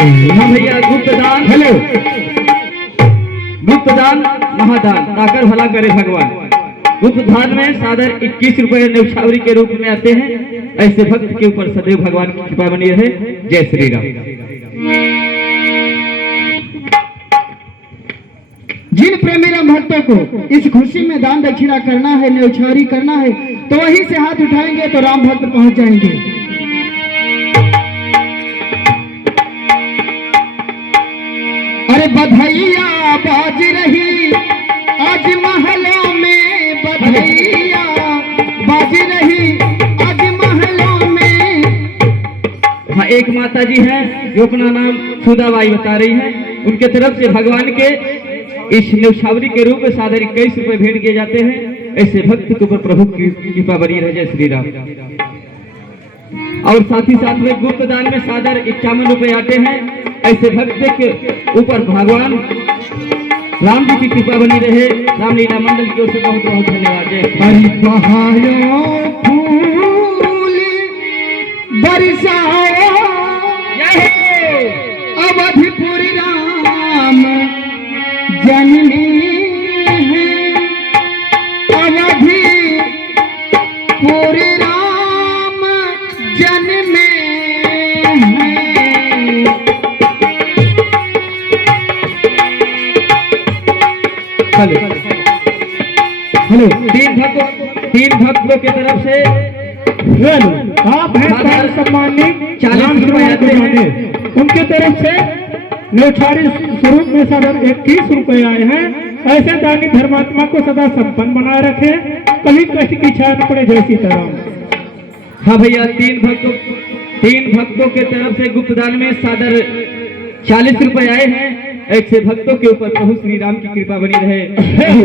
हाँ भैया, गुप्तदान, हेलो, गुप्तदान महादान ताकर भला करे भगवान। गुप्तदान में सादर 21 रुपए न्यौछावरी के रूप में आते हैं। ऐसे भक्त के ऊपर सदैव भगवान की कृपा बनी रहे। जय श्री राम। जिन प्रेमी राम भक्तों को इस खुशी में दान दक्षिणा करना है, न्यौछावरी करना है, तो वहीं से हाथ उठाएंगे तो राम भक्त पहुंच जाएंगे। अरे बधैया बाज रही आज महलों में, बधैया बाज रही आज महलों में। हाँ, एक माता जी हैं जो अपना नाम सुधाबाई बता रही हैं। उनके तरफ से भगवान के इस न्यौछावरी के रूप में सादर 21 रुपए भेंट किए जाते हैं। ऐसे भक्त के ऊपर प्रभु की कृपा बनी रहे। जय श्री राम। और साथ ही साथ में गुप्तदान में सादर 51 रुपए आते हैं। ऐसे भक्त के ऊपर भगवान राम जी की कृपा बनी रहे। रामलीला मंडल की ओर से बहुत बहुत धन्यवाद। जय श्री राम। बहारों फूल बरसाओ, अवधपुर राम जन्मे हैं, अवधपुर राम जन्मे हैं। हेलो, तीन भक्तों की तरफ से आप हैं सादर सम्मानित 40 रुपए आते हैं। उनके तरफ से न्यौछावरी स्वरूप में सादर 21 रुपए आए हैं। ऐसे दानी धर्मात्मा को सदा संपन्न बनाए रखे, कभी कष्ट की छाया न पड़े। जय सीताराम। हाँ भैया, तीन भक्तों के तरफ से गुप्तदान में सादर 40 रुपए आए हैं। ऐसे भक्तों के ऊपर प्रभु श्री राम की कृपा बनी रहे,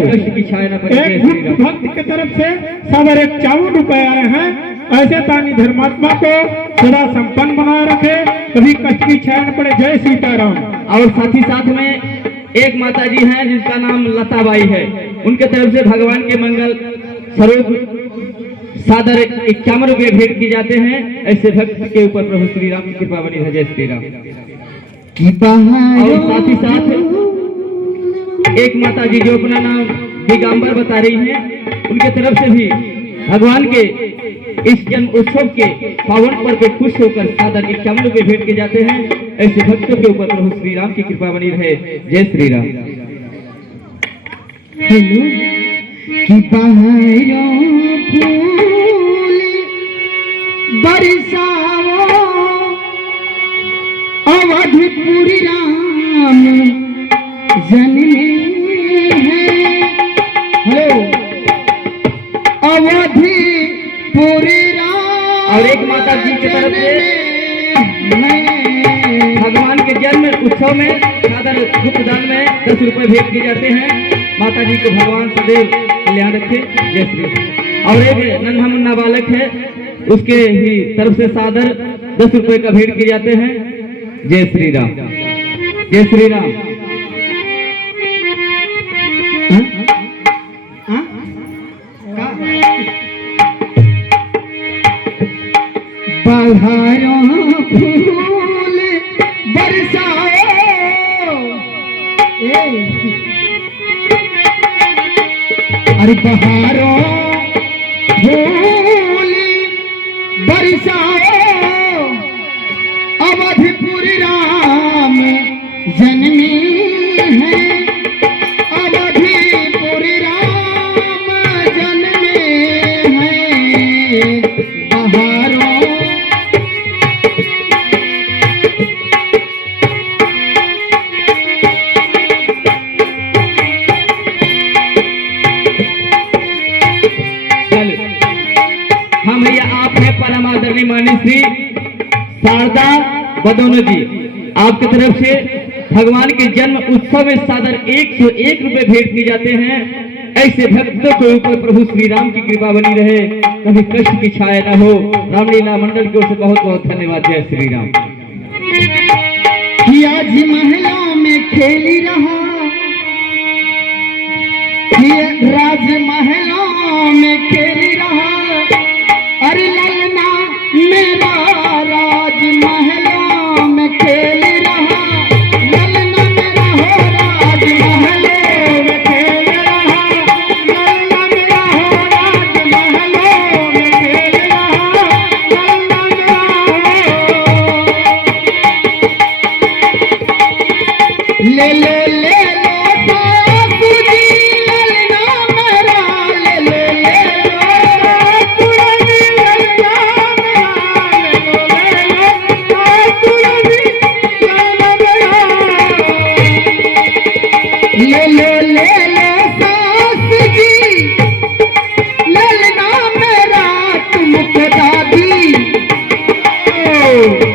कष्ट की छाया न पड़े। जय श्री राम। भक्त के तरफ से सादर 51 रुपए आए हैं। ऐसे दानी धर्मात्मा को सदा संपन्न बनाए रखे, कभी कष्ट की छाया न पड़े। जय सीताराम। और साथ ही साथ में एक माता जी हैं जिसका नाम लताबाई है। उनके तरफ से भगवान के मंगल स्वरूप सादर 51 रुपए भेंट किए जाते हैं। ऐसे भक्त के ऊपर प्रभु श्री राम की कृपा बनी रहे। जय श्री राम। और साथ ही साथ एक माता जी जो अपना नाम दिगंबर बता रही हैं, उनके तरफ से भी भगवान के इस जन्म उत्सव के पावन पर्व पे खुश होकर सादर 51 रुपए भेंट किए जाते हैं। ऐसे भक्तों के ऊपर प्रभु श्री राम की कृपा बनी रहे। जय श्री राम। हेलो, कि बहारों फूल बरसाओ, अवधपुर राम जन्मे हैं। हेलो, अवधपुर राम। और एक माता जी की तरफ से भगवान के जन्म उत्सव में सादर गुप्तदान में 10 रुपए भेंट किए जाते हैं। माता जी को भगवान सदैव कल्याण रखे। जय श्री राम। और एक नन्हा मुन्ना बालक है, उसके ही तरफ से सादर 10 रुपए का भेंट किए जाते हैं। जय श्री राम। जय श्री राम। बहारों फूल बरसाओ, अरे बहारों फूल बरसाओ, अवधपुर राम जन्मे हैं, अवधपुर राम जन्मे हैं। बहारों हाँ भैया, आप है परम आदरणीय माननीय श्री शारदा बदौन जी। आपकी तरफ से भगवान के जन्म उत्सव में सादर 101 रुपए भेंट किए जाते हैं। ऐसे भक्तों के ऊपर प्रभु श्री राम की कृपा बनी रहे, कभी कष्ट की छाया न हो। रामलीला मंडल की ओर से बहुत बहुत धन्यवाद। जय श्री राम। कि आज महलों में खेली रहा, कि राज महलों में खेली रहा, अरे ललना मेरा राज महलों में खेली रहा।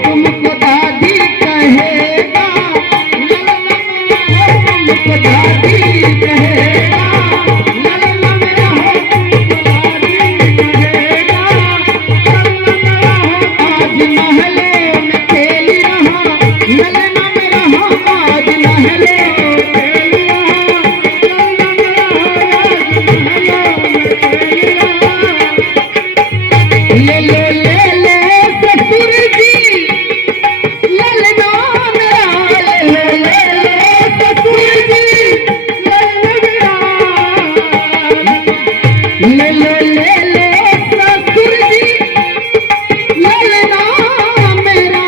तुमको दादी कहेगा, ललना मेरा हो तुमको दादी कहेगा, ललना मेरा हो तुमको दादी कहेगा, ललना मेरा हो आज महलों में खेल रहा, ललना मेरा हो आज महलों में खेल ले ले ले ले ससुर जी ललना मेरा, ले ले ले ससुर जी ललना मेरा, ले ले ले ले ससुर जी ललना मेरा,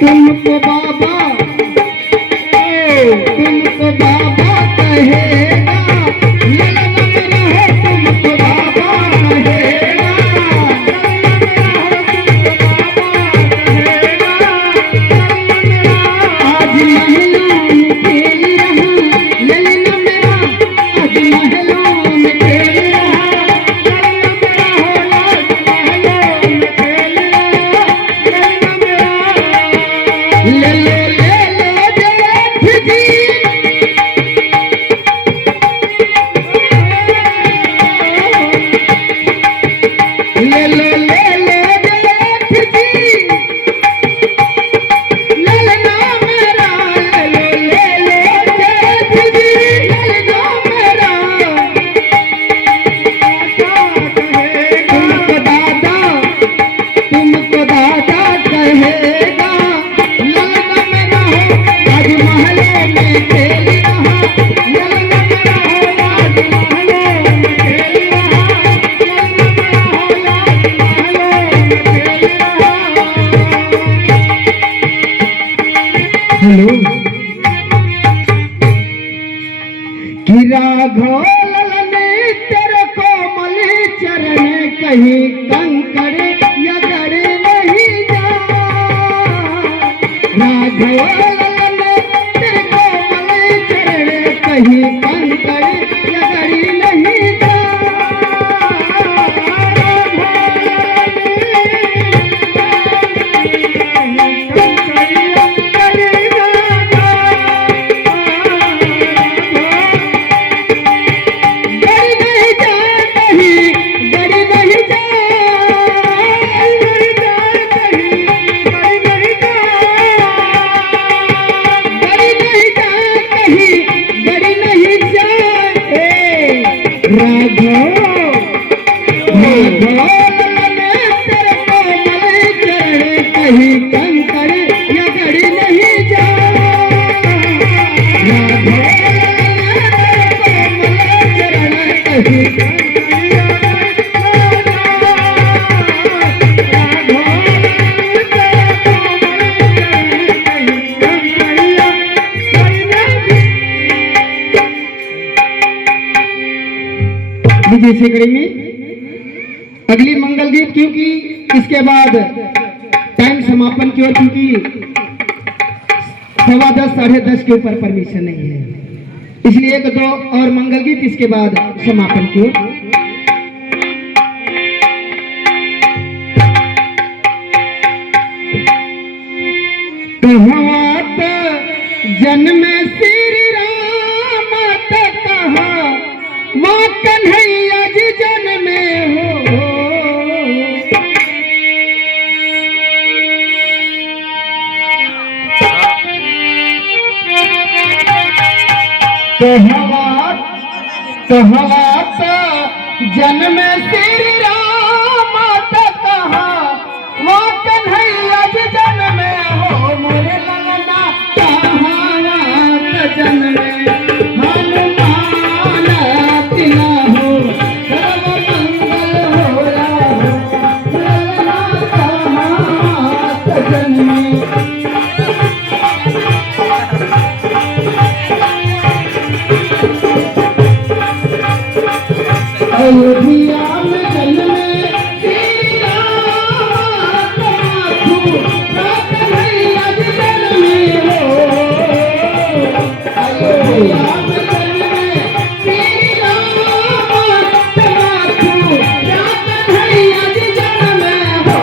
तुमको बाबा तुमको बाबा कहेगा, ललना मेरा है तुमको बाबा कहेगा, आज महलों में खेल रहा, ललना मेरा आज महलों में खेल रहा, ललना मेरा हो आज महलों में खेल रहा, ललना मेरा ले ले ले ले जेठ जी ले ले ले ले जेठ जी ललना मेरा, ले ले ले जेठ जी ललना मेरा, तुमको दादा कहेगा, ललना मेरा हो आज महलों में खेल रहा, ललना मेरा हो आज महलों में खेल रहा, ललना मेरा हो आज महलों में खेल रहा। हेलो कि राघव ललने तेरे कोमल चरण कहीं कंकड़ यगड़ नहीं जा, राघव ललने तेरे कोमल चरण कहीं कंकड़ यगड़ नहीं जा, गड़ी नहीं जा कहीं, गड़ी नहीं जा, गड़ी जा कहीं, गड़ी नहीं जा, गड़ी नहीं जा कहीं, गड़ी नहीं जा, राघव ललने तेरे कोमल चरण कहीं कंकड़ यगड़ नहीं जा, राघव विजय सेकड़ी में अगली मंगल गीत, क्योंकि इसके बाद टाइम समापन की ओर, क्योंकि 10:15 10:30 के ऊपर परमिशन नहीं है, इसलिए 1-2 और मंगल गीत इसके बाद समापन की ओर। कहत जन्म श्री राम कहा, माँ कन्हैया जी जन्मे हो, कहत जन्म श्री राम कहा, माँ कन्हैया जी जन्मे हो, मोरे ललना कहावत जन्मे हनुमान तिना हो, सर्व मंगल हो राहो, ललना कहावत जन्मे। अयोध्या में जन्मे श्री राम, कन्हैया जी जन्मे हो, अयोध्या में जन्मे श्री राम, कन्हैया जी जन्मे हो,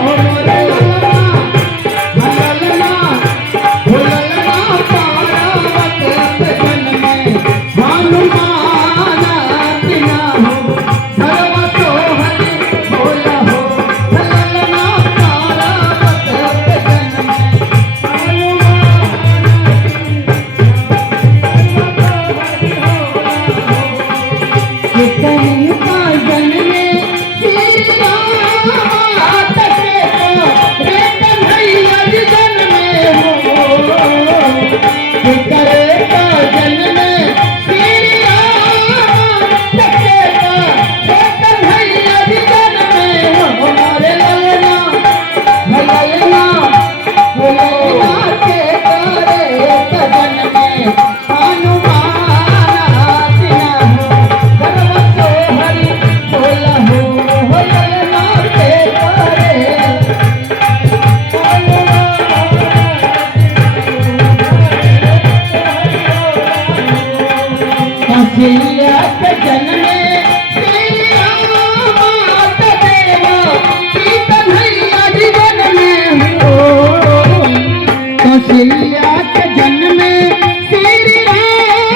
कन्हैया के जन्म में श्री राम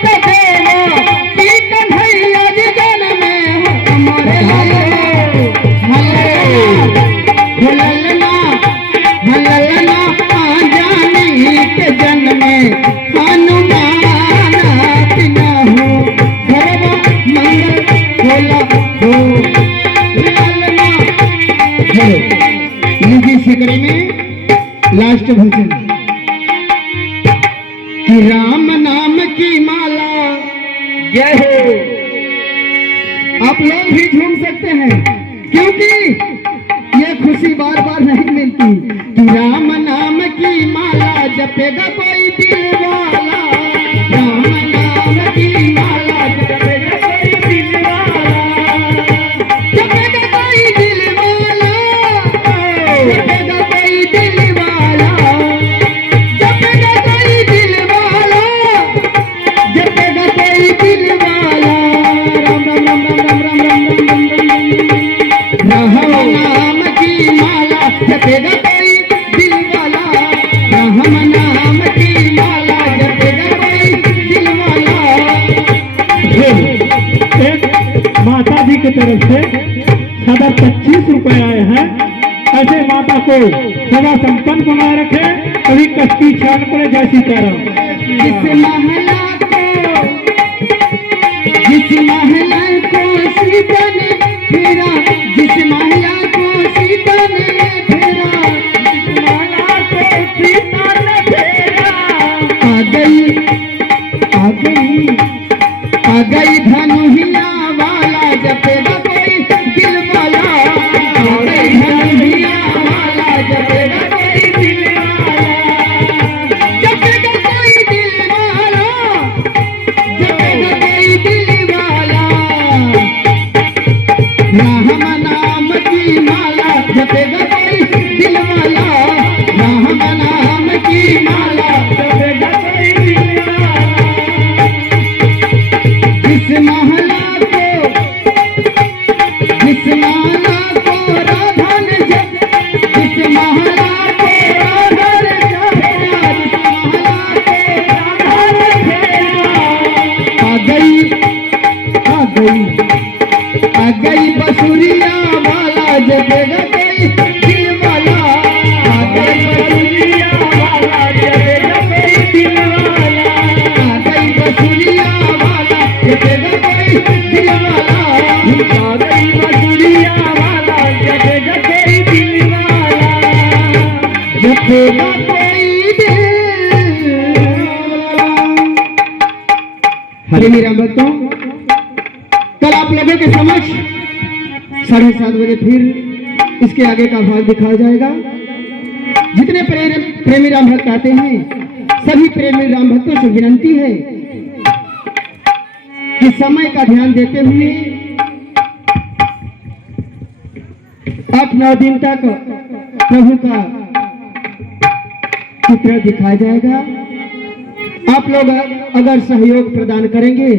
के देवा की कन्हैया के जन्म में हमारे ललना ललना जानी के जन्म में हनुमान बिना हो घरवा मंगल होला हो ललना। निजी शिकरे में लास्ट भजन कि राम नाम की माला जय हो। आप लोग भी झूम सकते हैं क्योंकि ये खुशी बार बार नहीं मिलती कि राम नाम की माला जपेगा कोई दिल वाला। राम नाम की माला जपेगा कोई दिल वाला, जपेगा कोई दिल वाला, जपेगा कोई दिल वाला, जपेगा कोई दिल वाला, जपेगा कोई दिल वाला। राम राम राम राम राम राम राम राम राम नाम की माला जपेगा कोई दिल वाला। राम नाम की माला जपेगा कोई दिल वाला। एक माता जी की तरफ से सदा 25 रुपए आए हैं। ऐसे माता को सदा संपन्न बनाए रखे, कभी कष्टी छान पड़े जैसी तरह। जिस महिला को सीता ने फेरा, जिस महिला को सीता ने फेरा, जिस महिला को सीता ने फेरा, आ गई धनुहिया वाला जपेगा कोई दिल वाला। आ गई धनुहिया वाला जपेगा कोई दिल वाला, जपेगा कोई दिल वाला, जपेगा कोई दिल वाला। राम नाम की माला जपेगा कोई दिल वाला। राम नाम की माला जपेगा कोई दिल वाला। जिस महला को राधा ने जब, जिस महला को राधा ने जपेगा, जिस महला को राधा ने फेरा, आ गई बसुरिया वाला जपेगा कोई दिल वाला। आ गई बसुरिया वाला जपेगा कोई दिल वाला। आ गई बसुरिया वाला जपेगा कोई दिल वाला। आ गई बसुरिया वाला जपेगा कोई दिल वाला, जपेगा कोई दिल वाला। हरे मेरा भक्तों, कल आप लोगों के समक्ष 7:30 बजे फिर इसके आगे का भाग दिखाया जाएगा। जितने प्रेमी राम भक्त आते हैं, सभी प्रेमी राम भक्तों से विनती है कि समय का ध्यान देते हुए 8-9 दिन तक प्रभु का चित्र दिखाया जाएगा। आप लोग अगर सहयोग प्रदान करेंगे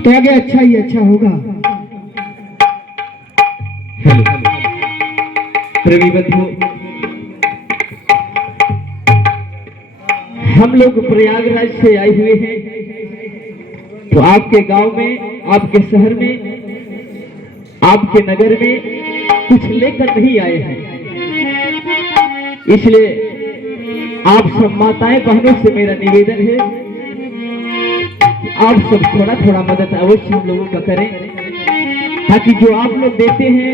तो आगे अच्छा ही अच्छा होगा। प्रेमी बंधु, हम लोग प्रयागराज से आए हुए हैं, तो आपके गांव में, आपके शहर में, आपके नगर में कुछ लेकर नहीं आए हैं। इसलिए आप सब माताएं बहनों से मेरा निवेदन है कि आप सब थोड़ा थोड़ा मदद अवश्य हम लोगों का करें, ताकि जो आप लोग देते हैं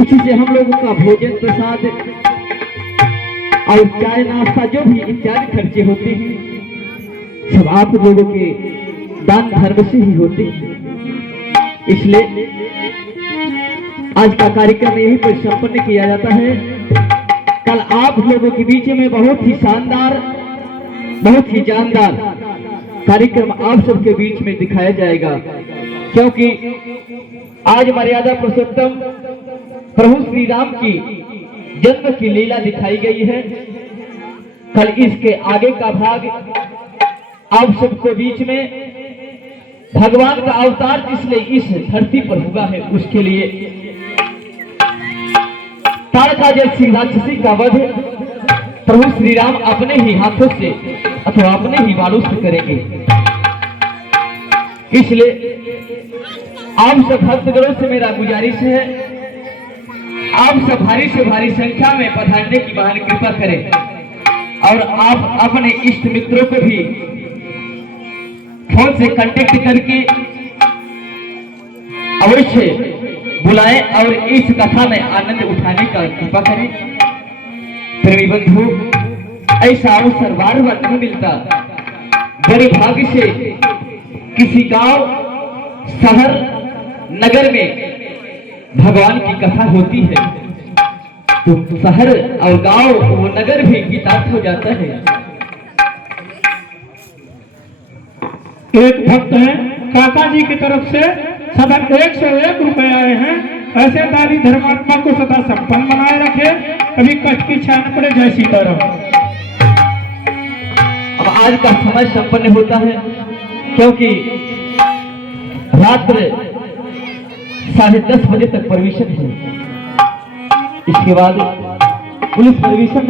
उसी से हम लोगों का भोजन प्रसाद और चाय नाश्ता जो भी इत्यादि खर्चे होते हैं सब आप लोगों के दान धर्म से ही होते हैं। इसलिए आज का कार्यक्रम यहीं पर संपन्न किया जाता है। कल आप लोगों के बीच में बहुत ही शानदार, बहुत ही जानदार कार्यक्रम आप सबके बीच में दिखाया जाएगा, क्योंकि आज मर्यादा पुरुषोत्तम प्रभु श्री राम की जन्म की लीला दिखाई गई है। कल इसके आगे का भाग आप सबके बीच में भगवान का अवतार जिसने इस धरती पर हुआ है उसके लिए तारका जैसी राक्षसी का वध प्रभु श्री राम अपने ही हाथों से अथवा अपने ही बालों से करेंगे। इसलिए आप सब भक्तगणों से मेरा गुजारिश है, आप सब भारी से भारी संख्या में पधारने की महान कृपा करें और आप अपने इष्ट मित्रों को भी फोन से कांटेक्ट करके अवश्य बुलाएं और इस कथा में आनंद उठाने का कृपा करें। प्रेमी बंधु, ऐसा अवसर बार बार नहीं मिलता। बड़े भाग्य से किसी गांव, शहर, नगर में भगवान की कथा होती है तो शहर और गांव वो नगर भी गीतार्थ हो जाता है। एक भक्त हैं, काका जी की तरफ से सदा 101 रुपए आए हैं। ऐसे दानी धर्मात्मा को सदा संपन्न बनाए रखे, कभी कष्ट की छाया न पड़े। जय सीताराम। अब आज का समय संपन्न होता है क्योंकि रात्र 10:30 बजे तक परमिशन है। इसके बाद पुलिस परमिशन